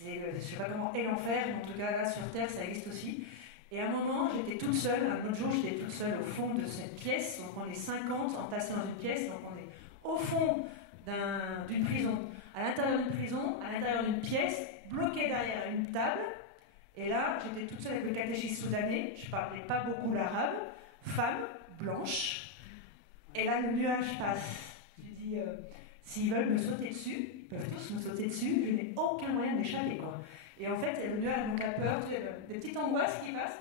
je ne sais pas comment est l'enfer, mais en tout cas là sur Terre, ça existe aussi. Et à un moment, j'étais toute seule, un autre jour, j'étais toute seule au fond de cette pièce, donc on est 50 entassés dans une pièce, donc on est au fond d'une prison, à l'intérieur d'une prison, à l'intérieur d'une pièce, bloqué derrière une table, et là, j'étais toute seule avec le catéchisme soudanais, je ne parlais pas beaucoup l'arabe, femme, blanche, et là, le nuage passe. Je dis, s'ils veulent me sauter dessus, ils peuvent tous me sauter dessus, je n'ai aucun moyen d'échapper, quoi. Et en fait, le nuage, donc la peur, des petites angoisses qui passent.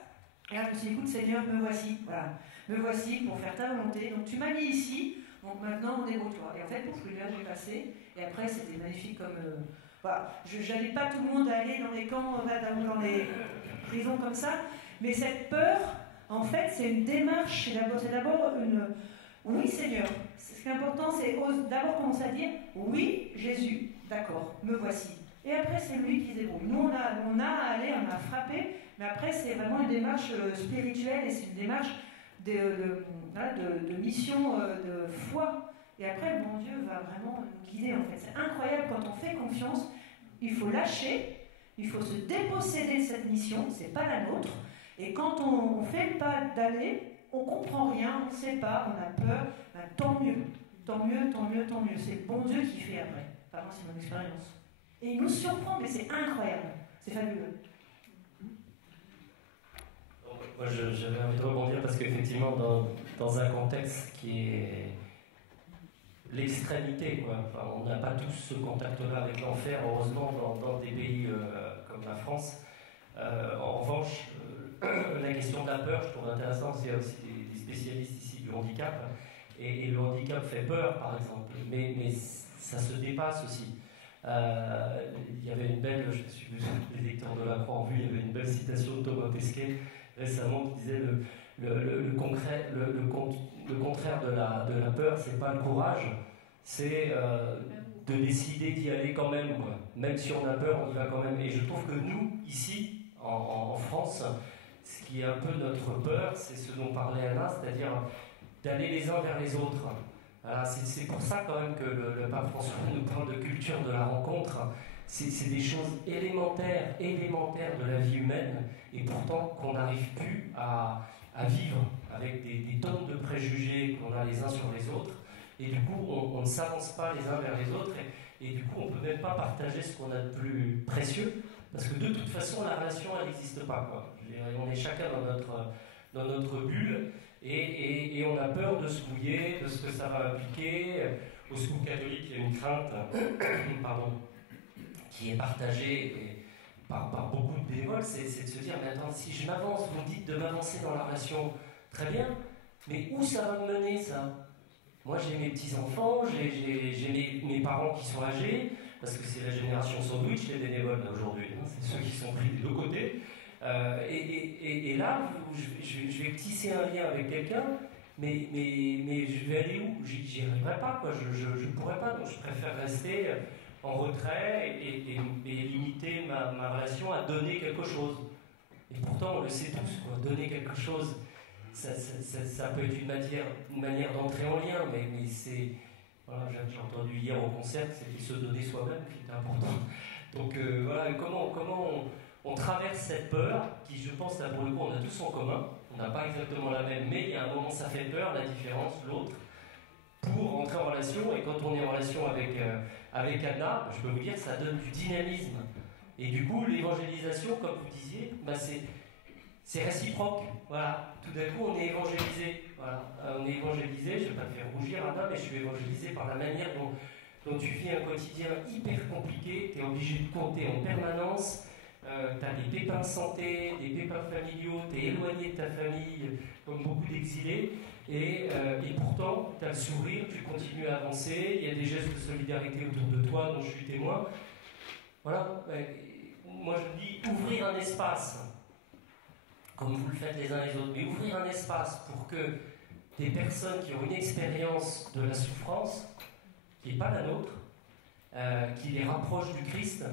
Et là, je me suis dit, écoute, Seigneur, me voici. Voilà. Me voici pour faire ta volonté. Donc, tu m'as mis ici. Donc, maintenant, on est pour toi. Et en fait, pouf, le nuage est passé. Et après, c'était magnifique comme... voilà. Je n'allais pas tout le monde à aller dans les camps, dans les prisons comme ça. Mais cette peur, en fait, c'est une démarche. C'est d'abord une... Oui, Seigneur. Ce qui est important, c'est d'abord commencer à dire, oui, Jésus, d'accord, me voici. Et après, c'est lui qui se débrouille. Nous, on a à aller, on a frappé, mais après, c'est vraiment une démarche spirituelle et c'est une démarche de mission, de foi. Et après, le bon Dieu va vraiment nous guider, en fait. C'est incroyable, quand on fait confiance, il faut lâcher, il faut se déposséder de cette mission, c'est pas la nôtre. Et quand on fait le pas d'aller, on comprend rien, on ne sait pas, on a peur, ben, tant mieux. Tant mieux, tant mieux, tant mieux. C'est le bon Dieu qui fait après. Enfin, moi, c'est mon expérience. Et il nous surprend, mais c'est incroyable. C'est fabuleux. Moi, j'avais envie de rebondir parce qu'effectivement, dans un contexte qui est l'extrémité, quoi. Enfin, on n'a pas tous ce contact-là avec l'enfer, heureusement, dans des pays comme la France. En revanche, la question de la peur, je trouve intéressant, il y a aussi des spécialistes ici du handicap, et le handicap fait peur, par exemple, mais ça se dépasse aussi. Il y avait une belle, je suis les lecteurs de la Croix en vue, il y avait une belle citation de Thomas Pesquet récemment qui disait le contraire de la peur, c'est pas le courage, c'est de décider d'y aller quand même, quoi. Même si on a peur, on y va quand même. Et je trouve que nous, ici, en France, ce qui est un peu notre peur, c'est ce dont parlait Anna, c'est-à-dire d'aller les uns vers les autres. C'est pour ça quand même que le pape François nous parle de culture de la rencontre. C'est des choses élémentaires de la vie humaine, et pourtant qu'on n'arrive plus à vivre avec des tonnes de préjugés qu'on a les uns sur les autres, et du coup on ne s'avance pas les uns vers les autres, et du coup on ne peut même pas partager ce qu'on a de plus précieux, parce que de toute façon la relation elle n'existe pas, quoi. On est chacun dans notre bulle, et on a peur de se mouiller, de ce que ça va impliquer. Au Secours catholique, il y a une crainte qui est partagée par beaucoup de bénévoles, c'est de se dire, mais attends, si je m'avance, vous me dites de m'avancer dans la relation, très bien, mais où ça va me mener, ça? Moi, j'ai mes petits-enfants, j'ai mes parents qui sont âgés, parce que c'est la génération sandwich, les bénévoles aujourd'hui, hein, c'est ceux qui sont pris des deux côtés. Et là, je vais tisser un lien avec quelqu'un, mais je vais aller où? J'y arriverai pas, quoi. Je ne pourrais pas, donc je préfère rester en retrait et limiter ma relation à donner quelque chose. Et pourtant, on le sait tous, quoi. Donner quelque chose, ça peut être une manière d'entrer en lien, mais c'est... Voilà, j'ai entendu hier au concert, c'est se donner soi-même qui est important. Donc voilà, comment on traverse cette peur, qui je pense, là pour le coup, on a tous en commun. On n'a pas exactement la même, mais il y a un moment, ça fait peur, la différence, l'autre, pour entrer en relation. Et quand on est en relation avec Anna, je peux vous dire, ça donne du dynamisme. Et du coup, l'évangélisation, comme vous disiez, c'est réciproque. Voilà. Tout d'un coup, on est évangélisé. Voilà. On est évangélisé, je ne vais pas te faire rougir, Anna, mais je suis évangélisé par la manière dont tu vis un quotidien hyper compliqué. Tu es obligé de compter en permanence. Tu as des pépins de santé, des pépins familiaux, tu es éloigné de ta famille, comme beaucoup d'exilés, et pourtant, tu as le sourire, tu continues à avancer, il y a des gestes de solidarité autour de toi dont je suis témoin. Voilà, moi je dis ouvrir un espace, comme vous le faites les uns les autres, mais ouvrir un espace pour que des personnes qui ont une expérience de la souffrance, qui n'est pas la nôtre, qui les rapproche du Christ,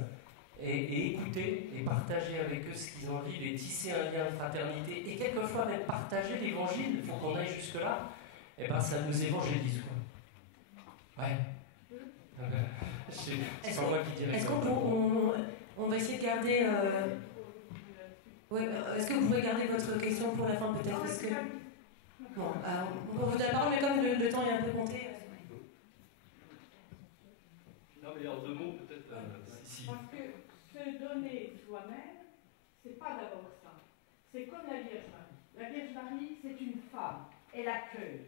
et écouter et partager avec eux ce qu'ils ont envie, et tisser un lien de fraternité, et quelquefois même partager l'évangile, il faut qu'on aille jusque-là, et ben ça nous évangélise, quoi. Ouais. C'est pas moi qui dirais. Est-ce qu'on va essayer de garder... Ouais, est-ce que vous pouvez garder votre question pour la fin, peut-être? Parce que... Bon, on peut vous donner la parole, mais comme le temps est un peu compté... Non, mais en deux mots, peut-être... si. Parce que se donner soi-même, c'est pas d'abord ça. C'est comme la Vierge Marie. La Vierge Marie, c'est une femme. Elle accueille.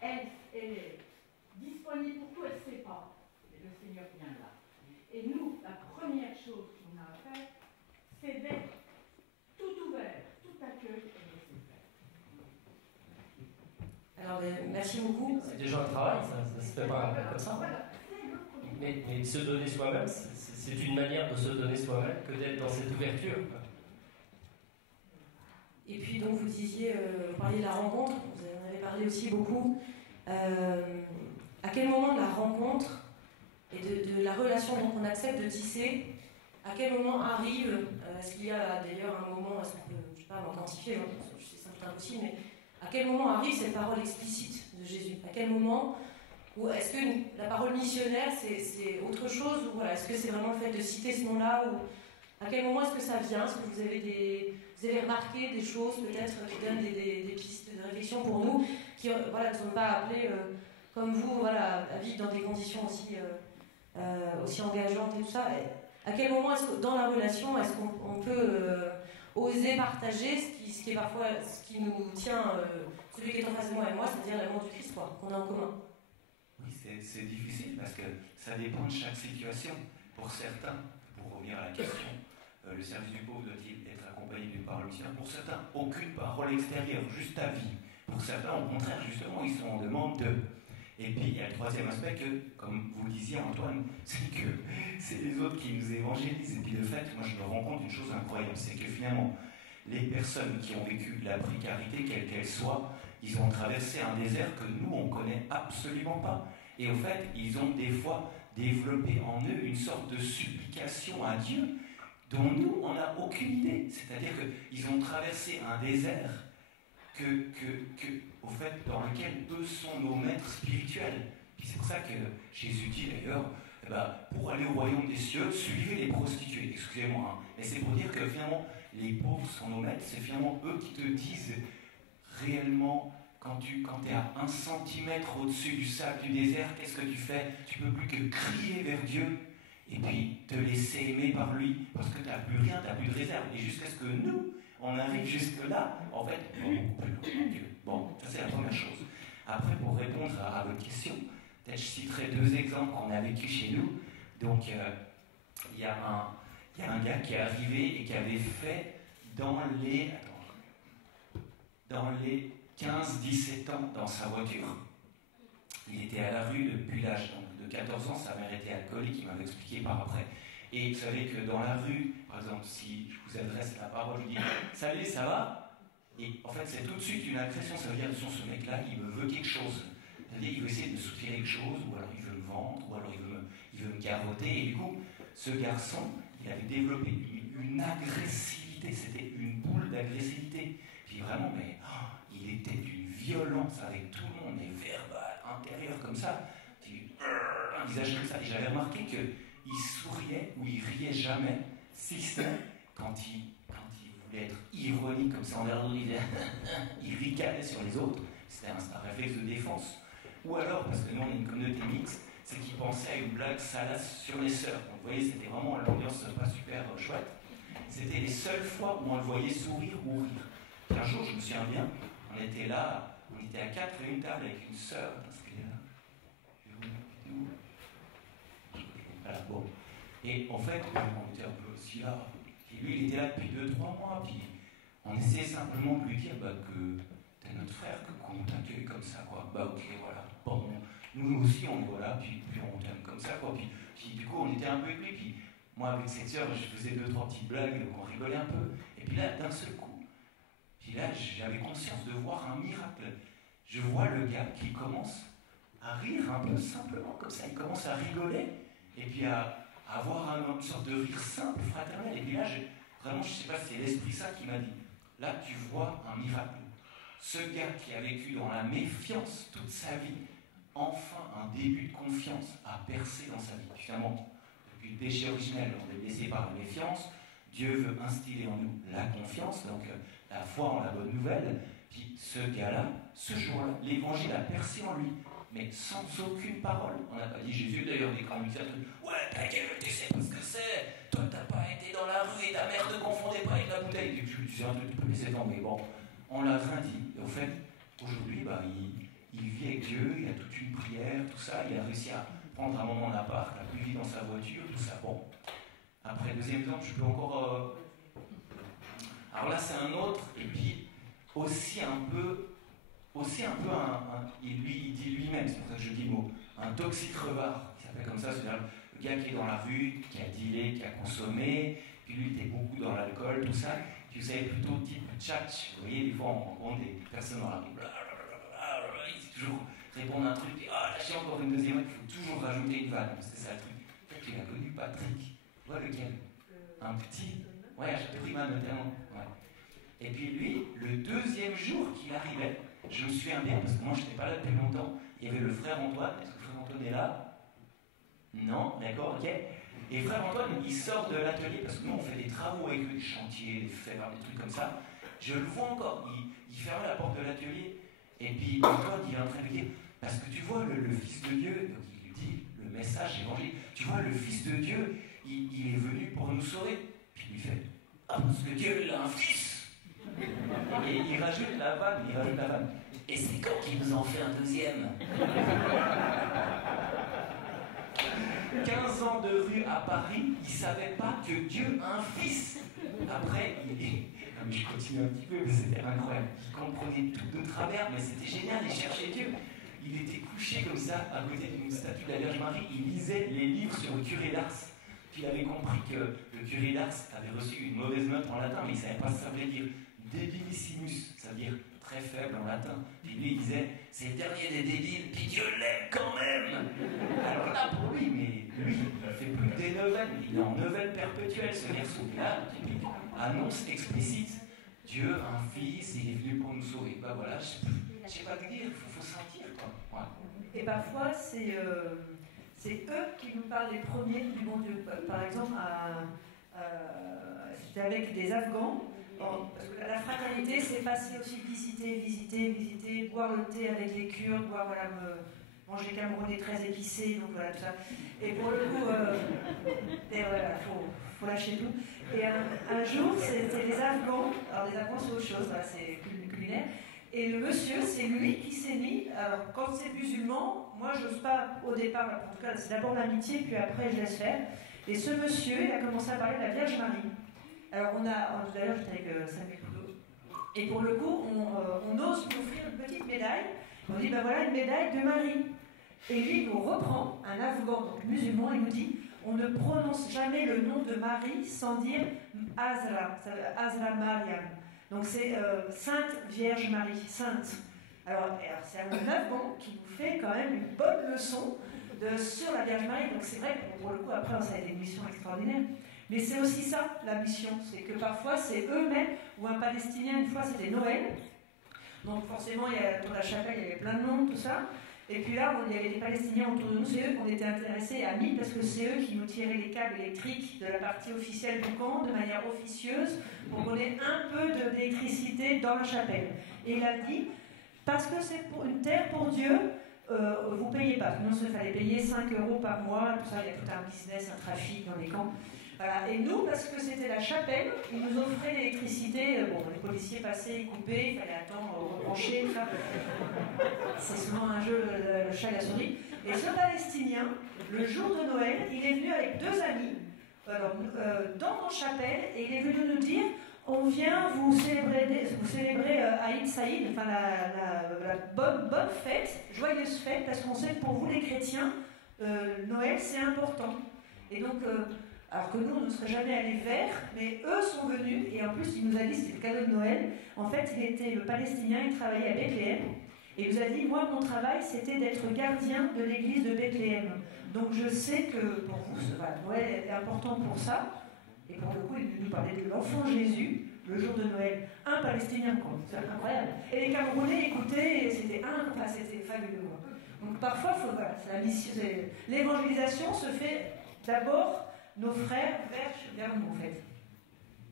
Elle est disponible pour tout, elle ne sait pas. Et le Seigneur vient là. Et nous, la première chose qu'on a à faire, c'est d'être tout ouvert, tout accueil et laisser faire. Alors, merci beaucoup. C'est déjà un travail, ça se fait pas comme ça. Voilà. Mais se donner soi-même, c'est une manière de se donner soi-même que d'être dans cette ouverture. Et puis donc vous disiez, vous parliez de la rencontre, vous en avez parlé aussi beaucoup. À quel moment de la rencontre et de la relation qu'on accepte de tisser, à quel moment arrive, est-ce qu'il y a d'ailleurs un moment, est-ce qu'on peut, je ne sais pas, quantifier, c'est simple impossible, mais à quel moment arrive cette parole explicite de Jésus? À quel moment? Ou est-ce que la parole missionnaire, c'est autre chose? Ou voilà, est-ce que c'est vraiment le fait de citer ce nom-là? Ou À quel moment est-ce que ça vient? Est-ce que vous avez remarqué des choses peut-être qui donnent des pistes de réflexion pour nous, qui voilà, ne sont pas appelés comme vous voilà, à vivre dans des conditions aussi, aussi engageantes et tout ça? À quel moment est-ce que dans la relation, est-ce qu'on peut oser partager ce qui est parfois ce qui nous tient, celui qui est en face de moi et moi, c'est-à-dire l'amour du Christ, quoi, qu'on a en commun? Oui, c'est difficile parce que ça dépend de chaque situation. Pour certains, pour revenir à la question, le service du pauvre doit-il être accompagné d'une parole missionnaire? Pour certains, aucune parole extérieure, juste ta vie. Pour certains, au contraire, justement, ils sont en demande de. Et puis, il y a le troisième aspect que, comme vous le disiez, Antoine, c'est que c'est les autres qui nous évangélisent. Et puis, le fait, moi, je me rends compte d'une chose incroyable, c'est que finalement, les personnes qui ont vécu la précarité, quelle qu'elle soit, ils ont traversé un désert que nous, on ne connaît absolument pas. Et au fait, ils ont des fois développé en eux une sorte de supplication à Dieu dont nous, on n'a aucune idée. C'est-à-dire qu'ils ont traversé un désert au fait, dans lequel eux sont nos maîtres spirituels. Puis c'est pour ça que Jésus dit d'ailleurs, pour aller au royaume des cieux, suivez les prostituées. Excusez-moi, hein, mais c'est pour dire que finalement, les pauvres sont nos maîtres, c'est finalement eux qui te disent réellement, quand tu es à 1 centimètre au-dessus du sable du désert, qu'est-ce que tu fais? Tu ne peux plus que crier vers Dieu et puis te laisser aimer par lui, parce que tu n'as plus rien, tu n'as plus de réserve. Et jusqu'à ce que nous, on arrive jusque-là, en fait, beaucoup plus loin que Dieu. Bon, ça c'est la première chose. Après, pour répondre à votre question, peut-être je citerai 2 exemples qu'on a vécu chez nous. Donc, il y a un gars qui est arrivé et qui avait fait dans les 15-17 ans dans sa voiture. Il était à la rue depuis l'âge de 14 ans, sa mère était alcoolique, il m'avait expliqué par après. Et vous savez que dans la rue, par exemple, si je vous adresse la parole, je dis « Salut, ça va ?» Et en fait, c'est tout de suite une agression, ça veut dire que ce mec-là, il me veut quelque chose. C'est-à-dire qu'il veut essayer de me soutirer quelque chose, ou alors il veut me vendre, ou alors il veut me carotter. Et du coup, ce garçon, il avait développé une agressivité, c'était une boule d'agressivité. Puis vraiment, mais il était d'une violence avec tout le monde, et verbal, intérieur comme ça. Un visage comme ça. Et j'avais remarqué qu'il souriait ou il riait jamais, si ce n'est quand il voulait être ironique comme ça envers l'autre, il ricanait sur les autres. C'était un réflexe de défense. Ou alors, parce que nous on est une communauté mixte, c'est qu'il pensait à une blague salace sur les sœurs. Donc vous voyez, c'était vraiment l'ambiance pas super chouette. C'était les seules fois où on le voyait sourire ou rire. Puis un jour, je me souviens bien, on était là, on était à 4 à une table avec une sœur. Parce qu'elle est là. Voilà, bon. Et en fait, on était un peu aussi là. Et lui, il était là depuis 2-3 mois. Puis on essayait simplement de lui dire que t'es notre frère, qu'on t'accueille comme ça, quoi. Ok, voilà. Bon, nous aussi, on est voilà, puis on t'aime comme ça, quoi. Puis du coup, on était un peu avec lui. Puis moi, avec cette sœur, je faisais 2-3 petites blagues, donc on rigolait un peu. Et puis là, d'un seul coup, j'avais conscience de voir un miracle. Je vois le gars qui commence à rire un peu simplement, comme ça. Il commence à rigoler, et puis à avoir une sorte de rire simple, fraternel. Et puis là, vraiment, je ne sais pas si c'est l'Esprit Saint qui m'a dit, là, tu vois un miracle. Ce gars qui a vécu dans la méfiance toute sa vie, enfin un début de confiance a percé dans sa vie. Finalement, depuis le péché originel, on est blessé par la méfiance. Dieu veut instiller en nous la confiance, donc la foi en la bonne nouvelle. Puis ce gars-là, ce jour-là, l'évangile a percé en lui, mais sans aucune parole. On n'a pas dit Jésus, d'ailleurs, des grands musiciens, ouais, ta gueule, tu sais pas ce que c'est. Toi, t'as pas été dans la rue et ta mère ne confondait pas avec la bouteille. Je disais un truc, tu peux laisser tomber. Bon, on l'a rien dit. Et au fait, aujourd'hui, il vit avec Dieu, il a toute une prière, tout ça. Il a réussi à prendre un moment d'appart, il a pu vivre dans sa voiture, tout ça. Bon. Après, deuxième exemple, je peux encore. Alors là, c'est un autre, et puis aussi un peu il dit lui-même, c'est pour ça que je dis le mot, un toxic-revard, il s'appelle comme ça, c'est-à-dire le gars qui est dans la rue, qui a dealé, qui a consommé, puis lui il était beaucoup dans l'alcool, tout ça, puis vous savez, plutôt type tchatch, vous voyez, des fois on rencontre des personnes dans la rue, il dit toujours répondre à un truc, puis là j'ai encore une deuxième, il faut toujours rajouter une vanne, parce que c'est un truc. Peut-être qu'il a connu Patrick, tu vois lequel? Un petit, ouais, j'ai pris ma notamment, ouais. Et puis lui, le deuxième jour qu'il arrivait, je me souviens bien, parce que moi je n'étais pas là depuis longtemps, il y avait le frère Antoine, est-ce que le frère Antoine est là? Non, d'accord, ok. Et frère Antoine, il sort de l'atelier, parce que nous on fait des travaux avec lui, des chantiers, des fers, des trucs comme ça. Je le vois encore, il ferme la porte de l'atelier, et puis Antoine il est en train de dire, parce que tu vois le Fils de Dieu, donc il lui dit le message évangélique, tu vois le Fils de Dieu, il est venu pour nous sauver. Puis il lui fait, ah parce que Dieu il a un fils. Et il rajoute la vanne, Et c'est quand qu'il nous en fait un deuxième. 15 ans de rue à Paris, il ne savait pas que Dieu a un fils. Après, je continue un petit peu, mais c'était incroyable. Il comprenait tout de travers, mais c'était génial, il cherchait Dieu. Il était couché comme ça, à côté d'une statue de la Vierge Marie, il lisait les livres sur le curé d'Ars. Puis il avait compris que le curé d'Ars avait reçu une mauvaise note en latin, mais il ne savait pas ce que ça voulait dire. Debilissimus, ça veut dire très faible en latin. Puis lui, il disait, c'est le dernier des débiles, puis Dieu l'aime quand même. Alors là, pour lui, mais lui, il ne fait plus que des neuvaines. Il est en neuvaine perpétuelle, ce garçon. Là, typique, annonce explicite, Dieu a un fils, il est venu pour nous sauver. Ben voilà, je ne sais pas te dire, il faut sentir, quoi. Ouais. Et parfois, c'est eux qui nous parlent les premiers du bon Dieu. Par exemple, c'était avec des Afghans. Parce que la fraternité, c'est passer aussi visiter, boire le thé avec les Kurdes, manger camerounais très épicé, donc voilà tout ça. Et pour le coup, faut lâcher tout. Et un jour, c'était les Afghans. Alors les Afghans, c'est autre chose, voilà, c'est culinaire. Et le monsieur, c'est lui qui s'est mis. Alors quand c'est musulman, moi je n'ose pas au départ, en tout cas c'est d'abord l'amitié, puis après je laisse faire. Et ce monsieur, il a commencé à parler de la Vierge Marie. Alors tout à l'heure j'étais avec Samuel Couteau, et pour le coup on ose lui offrir une petite médaille. On dit ben voilà une médaille de Marie. Et lui il nous reprend, un Afghan donc musulman, il nous dit on ne prononce jamais le nom de Marie sans dire Azra, ça veut dire Azra Mariam. Donc c'est Sainte Vierge Marie, Sainte. Alors c'est un Afghan qui nous fait quand même une bonne leçon sur la Vierge Marie. Donc c'est vrai que pour le coup après ça a été une mission extraordinaire. Mais c'est aussi ça, la mission, c'est que parfois c'est eux-mêmes, ou un Palestinien, une fois c'était Noël, donc forcément autour de la chapelle il y avait plein de monde, tout ça, et puis là il y avait des Palestiniens autour de nous, c'est eux qu'on était intéressés et amis, parce que c'est eux qui nous tiraient les câbles électriques de la partie officielle du camp, de manière officieuse, pour qu'on ait un peu d'électricité dans la chapelle. Et il a dit, parce que c'est pour une terre pour Dieu, vous ne payez pas, sinon il fallait payer 5 € par mois, tout ça, il y a tout un business, un trafic dans les camps. Voilà. Et nous, parce que c'était la chapelle, ils nous offraient l'électricité. Les policiers passaient, ils coupaient, il fallait attendre, rebrancher, tout ça. C'est souvent un jeu, le chat et la souris. Et ce Palestinien, le jour de Noël, il est venu avec 2 amis dans nos chapelles, et il est venu nous dire on vient vous célébrer Aïd Saïd, enfin la bonne fête, joyeuse fête, parce qu'on sait que pour vous les chrétiens, Noël c'est important. Et donc, alors que nous on ne serait jamais allés vers, mais eux sont venus, et en plus il nous a dit, c'était le cadeau de Noël, en fait il était le Palestinien, il travaillait à Bethléem, et il nous a dit, moi mon travail c'était d'être gardien de l'église de Bethléem. Donc je sais que pour vous, Noël est important pour ça. Et pour le coup, il nous parlait de l'enfant Jésus, le jour de Noël. Un Palestinien, quoi. C'est incroyable. Et les Camerounais écoutaient, c'était fabuleux. Quoi. Donc parfois, c'est la mission. L'évangélisation se fait d'abord nos frères vers nous, en fait.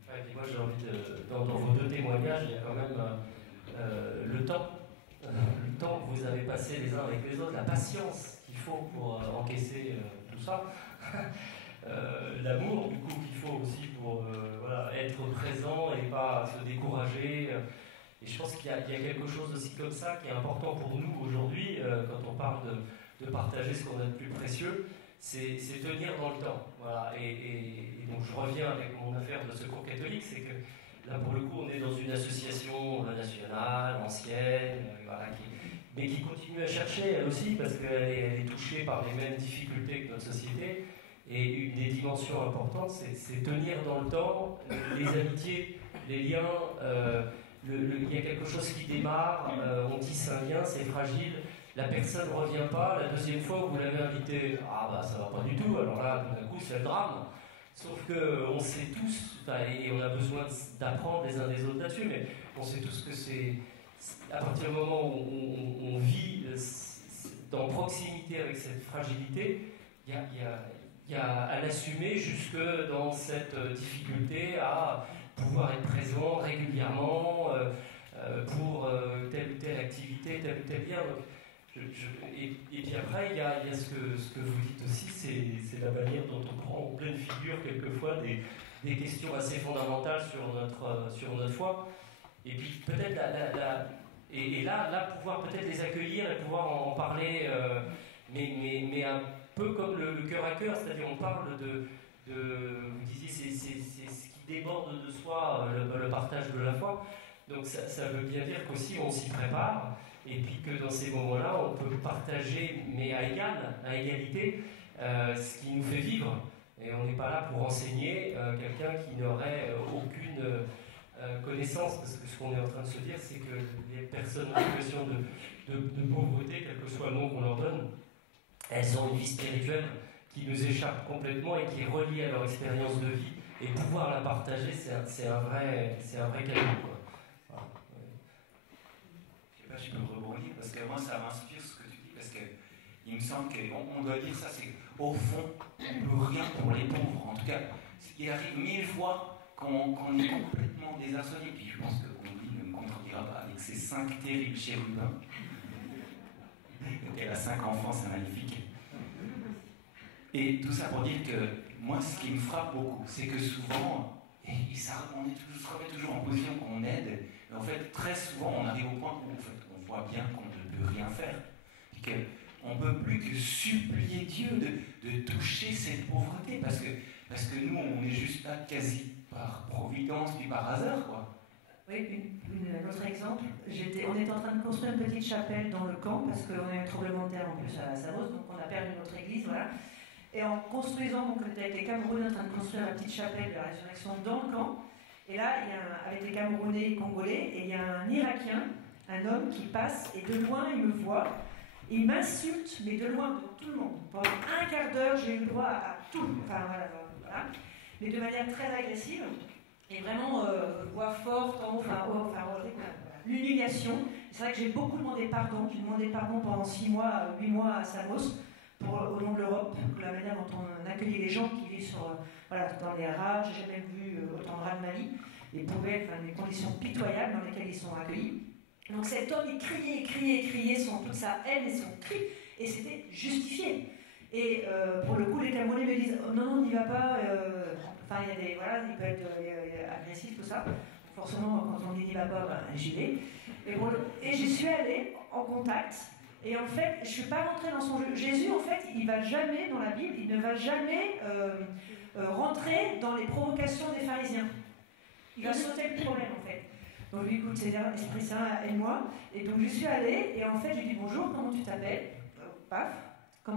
Ouais, et puis moi, j'ai envie de, dans vos 2 témoignages, il y a quand même le temps que vous avez passé les uns avec les autres, la patience qu'il faut pour encaisser tout ça. L'amour du coup qu'il faut aussi pour être présent et pas se décourager. Et je pense qu'il y a quelque chose aussi comme ça qui est important pour nous aujourd'hui quand on parle de partager ce qu'on a de plus précieux, c'est tenir dans le temps. Voilà. Et donc je reviens avec mon affaire de secours catholique, c'est que là pour le coup on est dans une association nationale, ancienne, mais qui continue à chercher elle aussi parce qu'elle est touchée par les mêmes difficultés que notre société. Et une des dimensions importantes, c'est tenir dans le temps les amitiés, les liens. Il y a quelque chose qui démarre, on tisse un lien, c'est fragile, la personne ne revient pas, la deuxième fois que vous l'avez invité, ça va pas du tout, alors là, tout d'un coup, c'est le drame. Sauf qu'on sait tous, et on a besoin d'apprendre les uns des autres là-dessus, mais on sait tous que c'est à partir du moment où on vit dans proximité avec cette fragilité, il y a à l'assumer jusque dans cette difficulté à pouvoir être présent régulièrement pour telle ou telle activité, tel ou tel lien. Et puis après, il y a ce que vous dites aussi, c'est la manière dont on prend en pleine figure quelquefois des questions assez fondamentales sur notre foi. Et puis peut-être là, pouvoir peut-être les accueillir et pouvoir en parler, mais un peu comme le cœur à cœur, c'est-à-dire on parle vous disiez, c'est ce qui déborde de soi, le partage de la foi. Donc ça veut bien dire qu'aussi on s'y prépare, et puis que dans ces moments-là, on peut partager, mais à égalité, ce qui nous fait vivre. Et on n'est pas là pour enseigner quelqu'un qui n'aurait aucune connaissance, parce que ce qu'on est en train de se dire, c'est que les personnes en situation de pauvreté, quel que soit le nom qu'on leur donne, elles ont une vie spirituelle qui nous échappe complètement et qui est reliée à leur expérience de vie, et pouvoir la partager, c'est un vrai cadeau, quoi. Voilà. Je sais pas, je peux rebondir, parce que moi ça m'inspire ce que tu dis, parce qu'il me semble qu'on doit dire ça, c'est qu'au fond, on ne peut rien pour les pauvres. En tout cas, il arrive 1000 fois qu'on est complètement désarçonné, puis je pense qu'on ne me contredira pas avec ses 5 terribles chérubins. Elle a 5 enfants, c'est magnifique. Et tout ça pour dire que moi, ce qui me frappe beaucoup, c'est que souvent, on se remet toujours en position qu'on aide, mais en fait, très souvent, on arrive au point où en fait, on voit bien qu'on ne peut rien faire. On ne peut plus que supplier Dieu de toucher cette pauvreté, parce que nous, on est juste là quasi par providence, puis par hasard, quoi. Oui, un autre exemple. On est en train de construire une petite chapelle dans le camp, parce qu'on a eu un tremblement de terre en plus à Samos, donc on a perdu notre église, voilà. Et en construisant, donc avec les Camerounais, en train de construire la petite chapelle de la résurrection dans le camp, et là, avec les Camerounais et Congolais, et il y a un Irakien, un homme qui passe, et de loin, il me voit, il m'insulte, mais de loin, devant tout le monde. Pendant un quart d'heure, j'ai eu le droit à tout, enfin voilà, mais de manière très agressive, et vraiment voix forte, l'humiliation. C'est vrai que j'ai beaucoup demandé pardon. J'ai demandé pardon pendant 6 mois, 8 mois à Samos, au nom de l'Europe, pour la manière dont on accueillait les gens qui vivent dans les rats. J'ai jamais vu autant de rats de Mali, les conditions pitoyables dans lesquelles ils sont accueillis. Donc cet homme, il criait toute sa haine et son cri, et c'était justifié. Et pour le coup, les Camerounais me disent oh, non, n'y va pas. Il y a des il peut être agressif, tout ça. Forcément, quand on dit n'y va pas, j'y vais. Et j'y suis allée en contact. Et en fait, je ne suis pas rentrée dans son jeu. Jésus, en fait, il va jamais, dans la Bible, il ne va jamais rentrer dans les provocations des pharisiens. Il va sauter le problème, en fait. Donc, lui, écoute, Seigneur, Esprit Saint, aide-moi. Et donc, je suis allée, et en fait, je lui dis bonjour, comment tu t'appelles? Paf.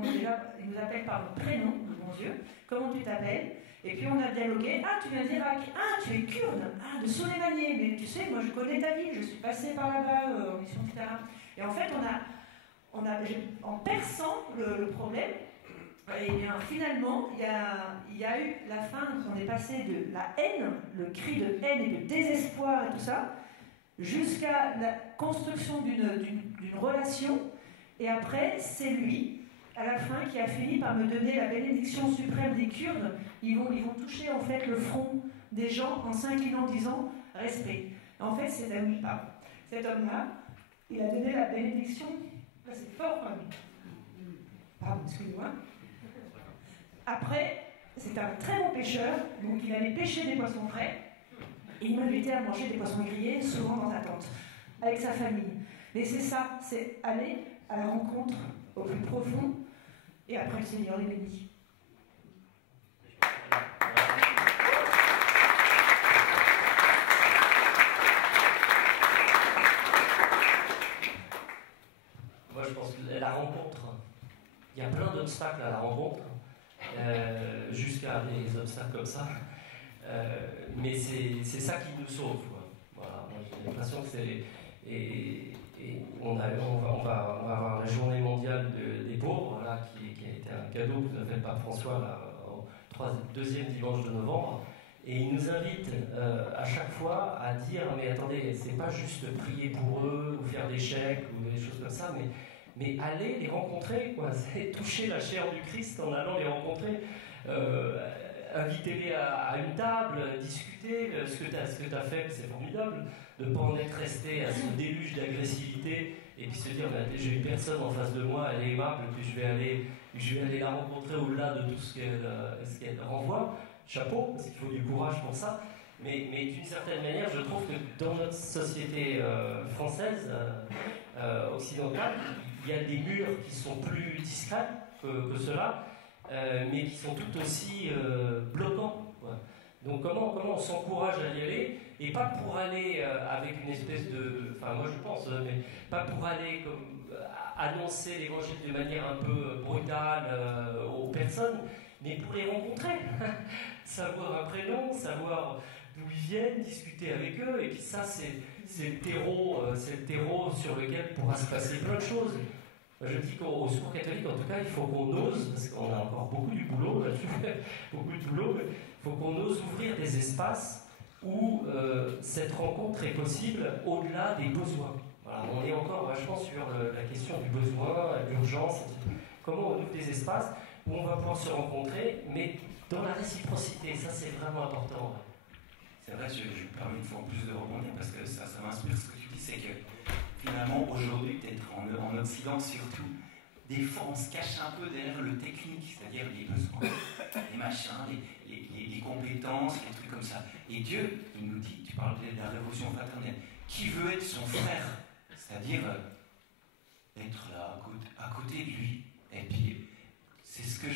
Déjà, il nous appelle par notre prénom, mon Dieu. Comment tu t'appelles? Et puis on a dialogué. Ah, tu viens d'Irak. Ah, tu es kurde. Ah, de Soleimani. Mais tu sais, moi je connais ta ville. Je suis passée par là-bas en mission, etc. Et en fait, en perçant le problème, et bien finalement, il y a eu la fin. On est passé de la haine, le cri de haine et de désespoir et tout ça, jusqu'à la construction d'une relation. Et après, c'est lui, à la fin, qui a fini par me donner la bénédiction suprême des Kurdes. Ils vont toucher en fait le front des gens en s'inclinant en disant respect. En fait, cet homme-là, il a donné la bénédiction. Là, c'est fort quand même. Pardon, excusez-moi. Après, c'est un très bon pêcheur, donc il allait pêcher des poissons frais. Et il m'invitait à manger des poissons grillés, souvent dans sa tente, avec sa famille. Mais c'est ça, c'est aller à la rencontre au plus profond, et après le Seigneur les bénit. Moi, je pense que la rencontre, il y a plein d'obstacles à la rencontre, jusqu'à des obstacles comme ça, mais c'est ça qui nous sauve, quoi. Voilà, moi, j'ai l'impression que c'est... Et on va avoir la journée mondiale des pauvres, là, qui a été un cadeau que nous a fait le pape François là, au 2e dimanche de novembre. Et il nous invite à chaque fois à dire mais attendez, c'est pas juste prier pour eux ou faire des chèques ou des choses comme ça, mais mais aller les rencontrer, quoi. C'est toucher la chair du Christ en allant les rencontrer. Invitez-les à une table, discuter. Ce que tu as fait, c'est formidable, de ne pas en être resté à ce déluge d'agressivité et puis se dire j'ai une personne en face de moi, elle est aimable, puis je vais aller la rencontrer au-delà de tout ce qu'elle renvoie. Chapeau, parce qu'il faut du courage pour ça. Mais d'une certaine manière, je trouve que dans notre société française, occidentale, il y a des murs qui sont plus discrets que ceux-là, mais qui sont tout aussi bloquants, quoi. Donc comment on s'encourage à y aller, et pas pour aller avec une espèce de... Enfin moi je pense, mais pas pour aller annoncer l'évangile de manière un peu brutale aux personnes, mais pour les rencontrer. Savoir un prénom, savoir d'où ils viennent, discuter avec eux, et puis ça c'est le terreau sur lequel pourra se passer plein de choses. Je dis qu'au Secours catholique, en tout cas, il faut qu'on ose, parce qu'on a encore beaucoup du boulot là-dessus, beaucoup de boulot, il faut qu'on ose ouvrir des espaces où cette rencontre est possible au-delà des besoins. Voilà, on est encore vachement sur la question du besoin, l'urgence, comment on ouvre des espaces où on va pouvoir se rencontrer, mais dans la réciprocité, ça c'est vraiment important. C'est vrai, je me permets une fois en plus de rebondir, parce que ça m'inspire ce que tu dis, c'est que finalement, aujourd'hui, peut-être en Occident surtout, des fois on se cache un peu derrière le technique, c'est-à-dire les besoins, les machins, les compétences, les trucs comme ça. Et Dieu, il nous dit, tu parles de la révolution fraternelle, qui veut être son frère, c'est-à-dire être là, à côté de lui. Et puis, c'est ce que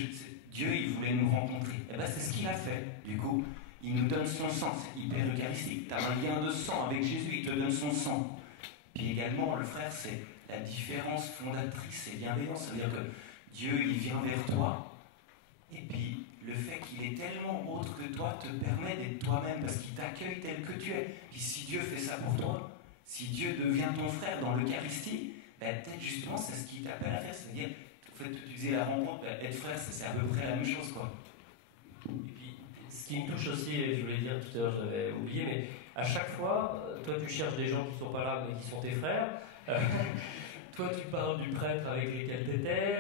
Dieu, il voulait nous rencontrer. Et bien, c'est ce qu'il a fait. Du coup, il nous donne son sang, c'est hyper eucharistique. Tu as un lien de sang avec Jésus, il te donne son sang. Puis également, le frère, c'est la différence fondatrice et bienveillante. Ça veut dire que Dieu, il vient vers toi, et puis le fait qu'il est tellement autre que toi te permet d'être toi-même, parce qu'il t'accueille tel que tu es. Puis si Dieu fait ça pour toi, si Dieu devient ton frère dans l'Eucharistie, ben, peut-être justement c'est ce qu'il t'appelle à faire. C'est-à-dire, en fait, tu disais la rencontre, ben, être frère, c'est à peu près la même chose, quoi. Et puis, ce qui me touche aussi, et je voulais dire tout à l'heure, je l'avais oublié, mais à chaque fois, toi tu cherches des gens qui ne sont pas là, mais qui sont tes frères. Toi tu parles du prêtre avec lequel tu étais,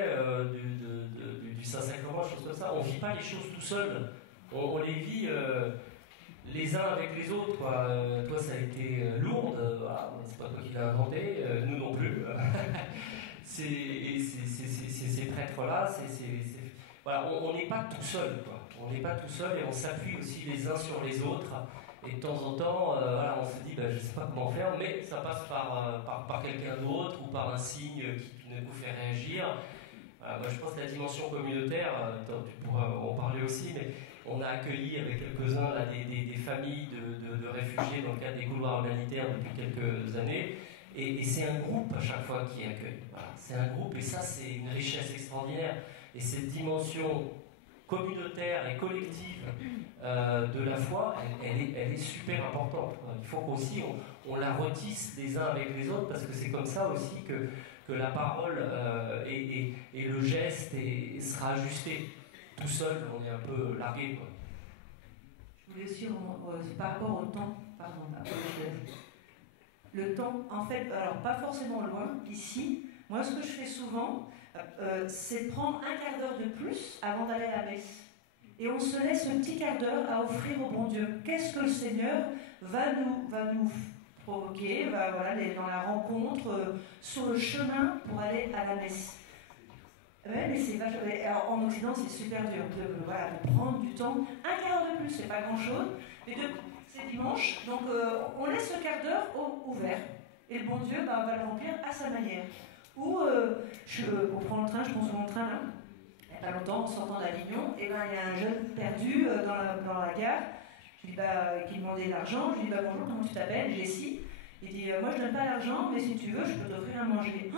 du Saint-Sacrement, choses comme ça. On ne vit pas les choses tout seul. On les vit les uns avec les autres, quoi. Toi ça a été lourd, voilà, mais c'est pas toi qui l'as inventé, nous non plus. Ces prêtres-là, voilà, on n'est pas tout seul, quoi. On n'est pas tout seul et on s'appuie aussi les uns sur les autres. Et de temps en temps, voilà, on se dit, je ne sais pas comment faire, mais ça passe par quelqu'un d'autre ou par un signe qui nous fait réagir. Voilà, moi, je pense que la dimension communautaire, tu pourras en parler aussi, mais on a accueilli avec quelques-uns là, des familles de réfugiés dans le cadre des couloirs humanitaires depuis quelques années. Et c'est un groupe à chaque fois qui accueille. Voilà, c'est un groupe et ça, c'est une richesse extraordinaire. Et cette dimension communautaire et collective de la foi, elle est super importante. Il faut qu'aussi on la retisse les uns avec les autres, parce que c'est comme ça aussi que la parole et le geste sera ajusté. Tout seul, on est un peu largué, quoi. Je voulais aussi, par rapport au temps, pardon, le temps, en fait, alors pas forcément loin, ici, moi ce que je fais souvent, c'est prendre un quart d'heure de plus avant d'aller à la messe. Et on se laisse un petit quart d'heure à offrir au bon Dieu. Qu'est-ce que le Seigneur va nous provoquer, voilà, dans la rencontre, sur le chemin pour aller à la messe. Ouais, mais c'est vachement. Alors, en Occident, c'est super dur de prendre du temps. Un quart d'heure de plus, c'est pas grand-chose, mais c'est dimanche, donc on laisse le quart d'heure ouvert. Et le bon Dieu va le remplir à sa manière. Ou, on prend le train, je prends souvent le train là, il n'y a pas longtemps, en sortant d'Avignon, et il y a un jeune perdu dans la gare, qui demandait de l'argent. Je lui dis bonjour, comment tu t'appelles? Jessie. Il dit moi je donne pas d'argent, mais si tu veux, je peux t'offrir à manger.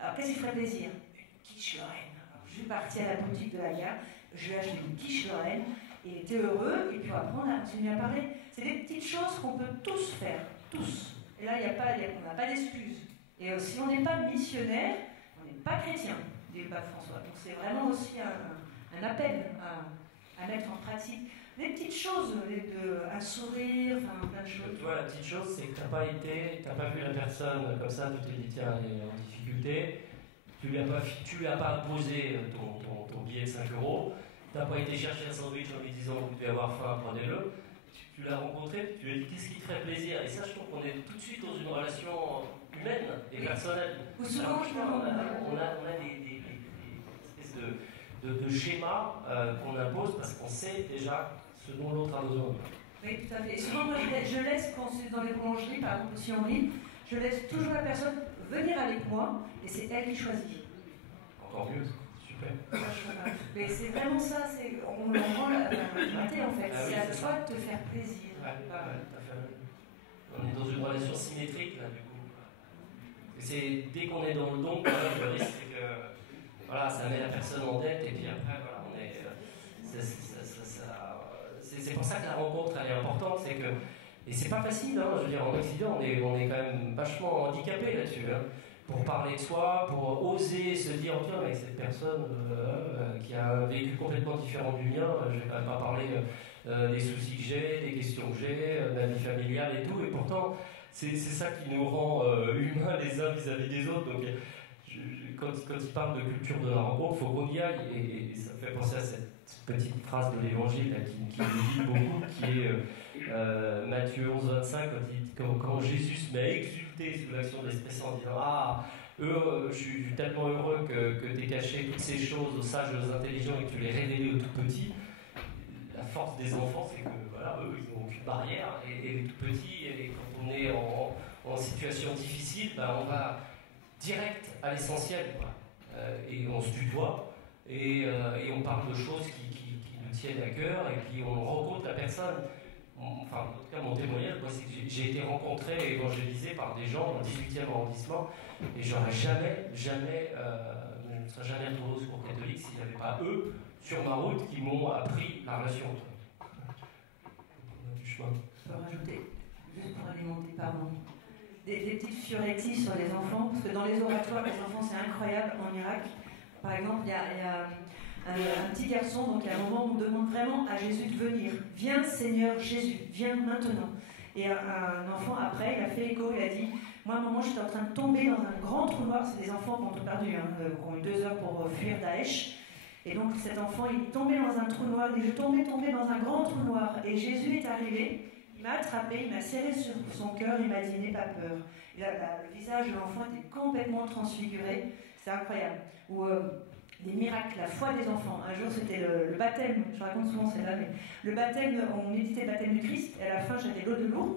Alors qu'est-ce qui ferait plaisir? Une quiche Lorraine. Alors, je suis partie à la boutique de la gare, je lui ai acheté une quiche Lorraine, et il était heureux, et puis après on a continué à parler. C'est des petites choses qu'on peut tous faire, tous. Et là, on n'a pas d'excuses. Et si on n'est pas missionnaire, on n'est pas chrétien, dit le pape François. Donc c'est vraiment aussi un appel à mettre en pratique. Des petites choses, un sourire, enfin plein de choses. Tu vois, la petite chose, c'est que tu n'as pas vu la personne comme ça, tu t'es dit tiens, elle est en difficulté. Tu lui as pas imposé ton billet de 5 €, tu n'as pas été chercher un sandwich en lui disant vous devez avoir faim, prenez-le. Tu l'as rencontré, tu lui as dit qu'est-ce qui te ferait plaisir. Et ça, je trouve qu'on est tout de suite dans une relation humaine et personnelle. Ou souvent, on a des espèces de schémas qu'on impose parce qu'on sait déjà ce dont l'autre a besoin. Oui, tout à fait. Et souvent, moi, je laisse, quand c'est dans les boulangeries, par exemple, aussi en ligne, je laisse toujours la personne venir avec moi et c'est elle qui choisit. Encore mieux, super. Mais c'est vraiment ça, on leur rend la liberté en fait. Ah oui, c'est à c'est toi ça. de te faire plaisir. On est dans une relation symétrique là du coup. Et c'est dès qu'on est dans le don, le risque c'est que voilà, ça met la personne en dette et puis après voilà, on est. C'est pour ça que la rencontre elle est importante, c'est que et c'est pas facile, hein, je veux dire en Occident on est quand même vachement handicapé là-dessus. Hein. Pour parler de soi, pour oser se dire tiens avec cette personne qui a un vécu complètement différent du mien, je vais quand même pas parler des soucis que j'ai, des questions que j'ai, de la vie familiale et tout, et pourtant c'est ça qui nous rend humains les uns vis-à-vis des autres. Donc quand il parle de culture de la rencontre, il faut qu'on y aille, et ça me fait penser à cette petite phrase de l'évangile qui me dit beaucoup, qui est Matthieu 11, 25, quand Jésus se met à exulter sous l'action de l'Esprit Saint en disant ah, je suis tellement heureux que tu aies caché toutes ces choses aux sages et aux intelligents et que tu les révélées aux tout petits. La force des enfants, c'est que voilà, eux, ils n'ont aucune barrière, et les tout petits, et quand on est en situation difficile, ben, on va direct à l'essentiel, et on se tutoie, et on parle de choses qui nous tiennent à cœur, et puis on rencontre la personne. Enfin, en tout cas, mon témoignage, moi, c'est que j'ai été rencontré et évangélisé par des gens dans le 18e arrondissement, et j'aurais jamais, je ne serais jamais retrouvé au secours catholique s'il n'y avait pas eux sur ma route qui m'ont appris la relation. Du chemin. Je peux rajouter, juste pour alimenter, pardon, des petites fiorettis sur les enfants, parce que dans les oratoires, les enfants, c'est incroyable en Irak. Par exemple, il y a un petit garçon, donc à un moment, on demande vraiment à Jésus de venir. Viens Seigneur Jésus, viens maintenant. Et un enfant, après, il a fait écho, il a dit, moi, à un moment, j'étais en train de tomber dans un grand trou noir. C'est des enfants qui ont tout perdu, qui ont eu 2 heures pour fuir Daesh. Et donc cet enfant, il est tombé dans un trou noir, il dit, je tombais dans un grand trou noir. Et Jésus est arrivé, il m'a attrapé, il m'a serré sur son cœur, il m'a dit, n'aie pas peur. Et là, le visage de l'enfant était complètement transfiguré, c'est incroyable. Ou des miracles, la foi des enfants. Un jour, c'était le baptême, je raconte souvent celle-là, mais le baptême, on méditait le baptême du Christ, et à la fin, j'avais l'eau de Lourdes,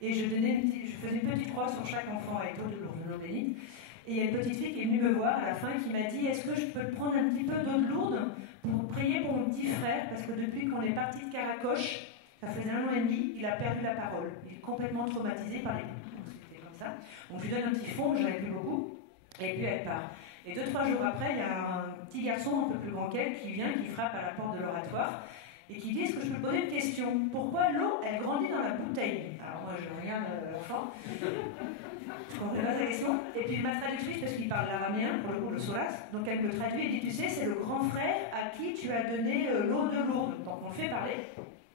et je faisais une petite croix sur chaque enfant avec l'eau de Lourdes, de l'eau bénite. Et il y a une petite fille qui est venue me voir à la fin et qui m'a dit, est-ce que je peux prendre un petit peu d'eau de Lourdes pour prier pour mon petit frère, parce que depuis qu'on est parti de Caracoche, ça faisait 1 an et demi, il a perdu la parole. Il est complètement traumatisé par les coups. Donc c'était comme ça. Donc je lui donne un petit fond, j'en ai plus beaucoup, et puis elle part. Et 2-3 jours après, il y a un petit garçon un peu plus grand qu'elle qui vient, qui frappe à la porte de l'oratoire, et qui dit, est-ce que je peux poser une question? Pourquoi l'eau, elle grandit dans la bouteille? Alors moi, je regarde l'enfant, je comprends pas sa question, et puis ma traductrice, parce qu'il parle l'aramien, pour le coup, le solas, donc elle me traduit et dit, tu sais, c'est le grand frère à qui tu as donné l'eau de Lourdes. Donc on le fait parler,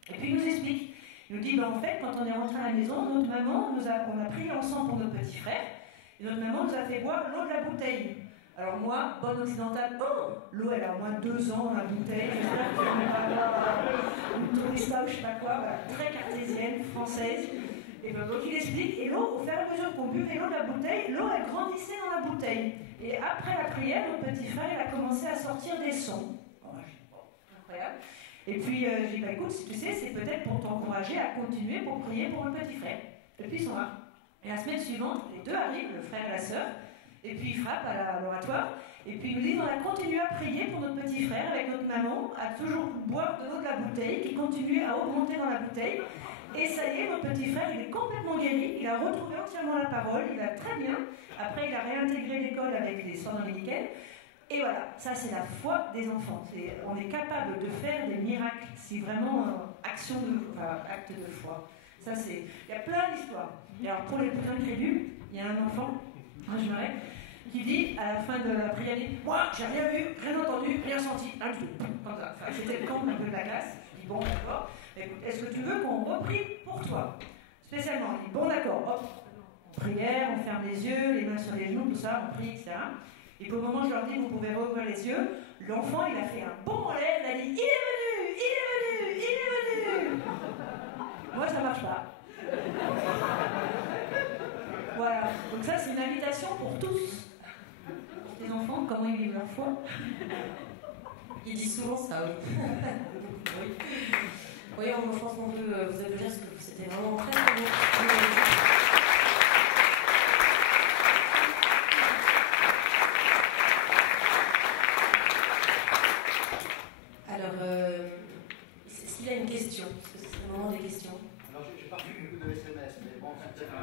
et puis il nous explique. Il nous dit, en fait, quand on est rentré à la maison, notre maman, on a prié ensemble pour notre petit frère, et notre maman nous a fait boire l'eau de la bouteille. Alors moi, bonne occidentale, oh, l'eau elle a au moins 2 ans dans la bouteille, une tourista ou je sais pas quoi, voilà, très cartésienne, française. Et ben, donc il explique, et l'eau, au fur et à mesure qu'on buvait l'eau de la bouteille, l'eau elle grandissait dans la bouteille. Et après la prière, notre petit frère il a commencé à sortir des sons. Bon, incroyable. Et puis j'ai dit, bah, écoute, tu sais, c'est peut-être pour t'encourager à continuer pour prier pour le petit frère. Et puis ils sont là. Et la semaine suivante, les 2 arrivent, le frère et la sœur. Et puis il frappe à l'oratoire, et puis il nous dit, on a continué à prier pour notre petit frère avec notre maman, à toujours boire de l'eau de la bouteille, qui continue à augmenter dans la bouteille. Et ça y est, notre petit frère, il est complètement guéri, il a retrouvé entièrement la parole, il va très bien. Après, il a réintégré l'école avec les soins dominicaines. Et voilà, ça c'est la foi des enfants. On est capable de faire des miracles, si vraiment acte de foi. Ça c'est, il y a plein d'histoires. Et alors pour les plus incrédules, il y a un enfant, je m'arrête, qui dit à la fin de la prière, il dit, moi j'ai rien vu, rien entendu, rien senti, un tout. Comme ça. Enfin, c'était le camp un peu de la classe. Je dis bon d'accord, écoute, est-ce que tu veux qu'on reprie pour toi? Spécialement, il dit bon d'accord, hop, prière, on ferme les yeux, les mains sur les genoux, tout ça, on prie, etc. Et puis au moment où je leur dis, vous pouvez rouvrir les yeux, l'enfant, il a fait un bond en l'air, il a dit, il est venu, il est venu, il est venu. Moi, ça marche pas. Voilà, donc ça, c'est une invitation pour tous. Les enfants, comment ils vivent leur foi? Il dit souvent ça, oui. Oui. Oui, moi, je pense qu'on peut vous applaudir parce que c'était vraiment très très bon. Alors, est-ce qu'il y a une question? Parce que c'est le moment des questions. Alors, j'ai pas vu beaucoup de SMS, mais bon, c'est peut-être un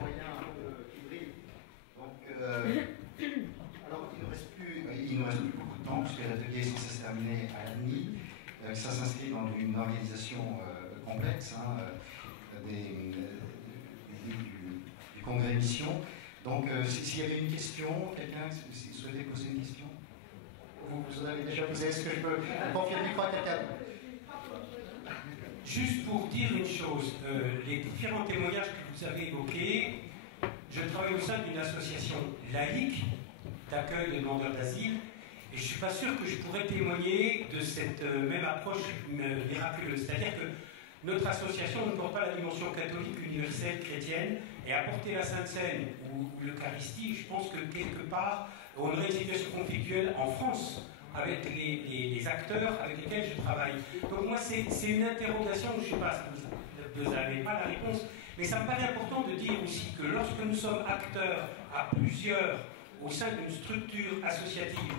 moyen un peu qui brille. Donc, alors, il ne reste plus beaucoup de temps, puisque l'atelier est censé se terminer à la nuit. Ça s'inscrit dans une organisation complexe du congrès Mission. Donc, s'il y avait une question, quelqu'un souhaitait poser une question? Vous en avez déjà posé? Est-ce que je peux confier le micro à quelqu'un? Juste pour dire une chose, les différents témoignages que vous avez évoqués, je travaille au sein d'une association laïque d'accueil des demandeurs d'asile, et je ne suis pas sûr que je pourrais témoigner de cette même approche miraculeuse. C'est-à-dire que notre association ne porte pas la dimension catholique, universelle, chrétienne, et apporter la Sainte Seine ou l'Eucharistie, je pense que quelque part, on aurait une situation conflictuelle en France avec les acteurs avec lesquels je travaille. Donc moi, c'est une interrogation, je ne sais pas si vous n'avez pas la réponse, mais ça me paraît important de dire aussi que lorsque nous sommes acteurs à plusieurs au sein d'une structure associative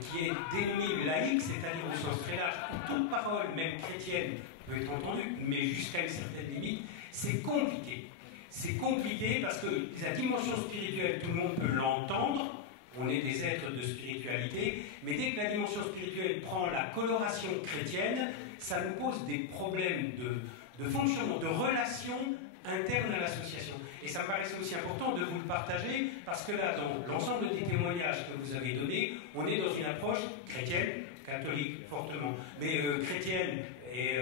qui est dénommée laïque, c'est-à-dire au sens très large, où toute parole, même chrétienne, peut être entendue, mais jusqu'à une certaine limite, c'est compliqué. C'est compliqué parce que la dimension spirituelle, tout le monde peut l'entendre, on est des êtres de spiritualité, mais dès que la dimension spirituelle prend la coloration chrétienne, ça nous pose des problèmes de fonctionnement, de relations internes à l'association. Et ça me paraissait aussi important de vous le partager, parce que là, dans l'ensemble des témoignages que vous avez donnés, on est dans une approche chrétienne, catholique fortement, mais chrétienne et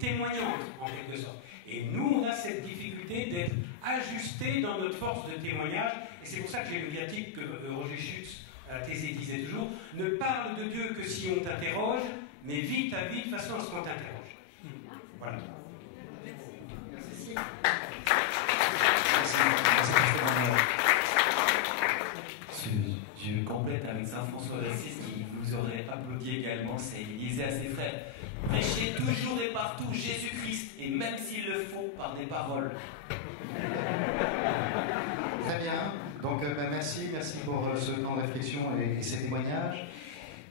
témoignante en quelque sorte. Et nous, on a cette difficulté d'être ajustés dans notre force de témoignage, et c'est pour ça que j'ai le viatique que Roger Schutz à Thésée disait toujours, ne parle de Dieu que si on t'interroge, mais vite à vite, façon à ce qu'on t'interroge. Voilà. Merci. Je complète avec Saint François d'Assise qui vous aurait applaudi également. Il disait à ses frères, prêchez toujours et partout Jésus-Christ, et même s'il le faut, par des paroles. Très bien. Donc merci pour ce temps de réflexion et ces témoignages.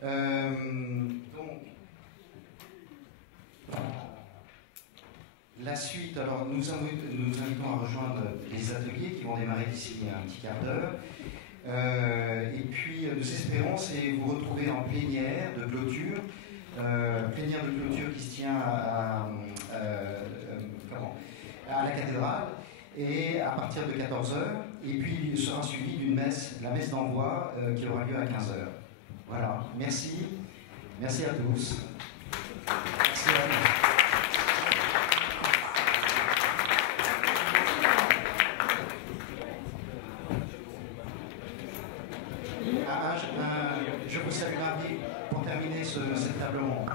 Donc, la suite, alors nous invitons à rejoindre les ateliers qui vont démarrer d'ici un petit quart d'heure. Et puis nous espérons c'est vous retrouver en plénière de clôture, qui se tient à la cathédrale, et à partir de 14h, et puis il sera suivi d'une messe, la messe d'envoi qui aura lieu à 15h. Voilà, merci à tous. Merci à vous. Je vous salue Marie pour terminer cette table ronde.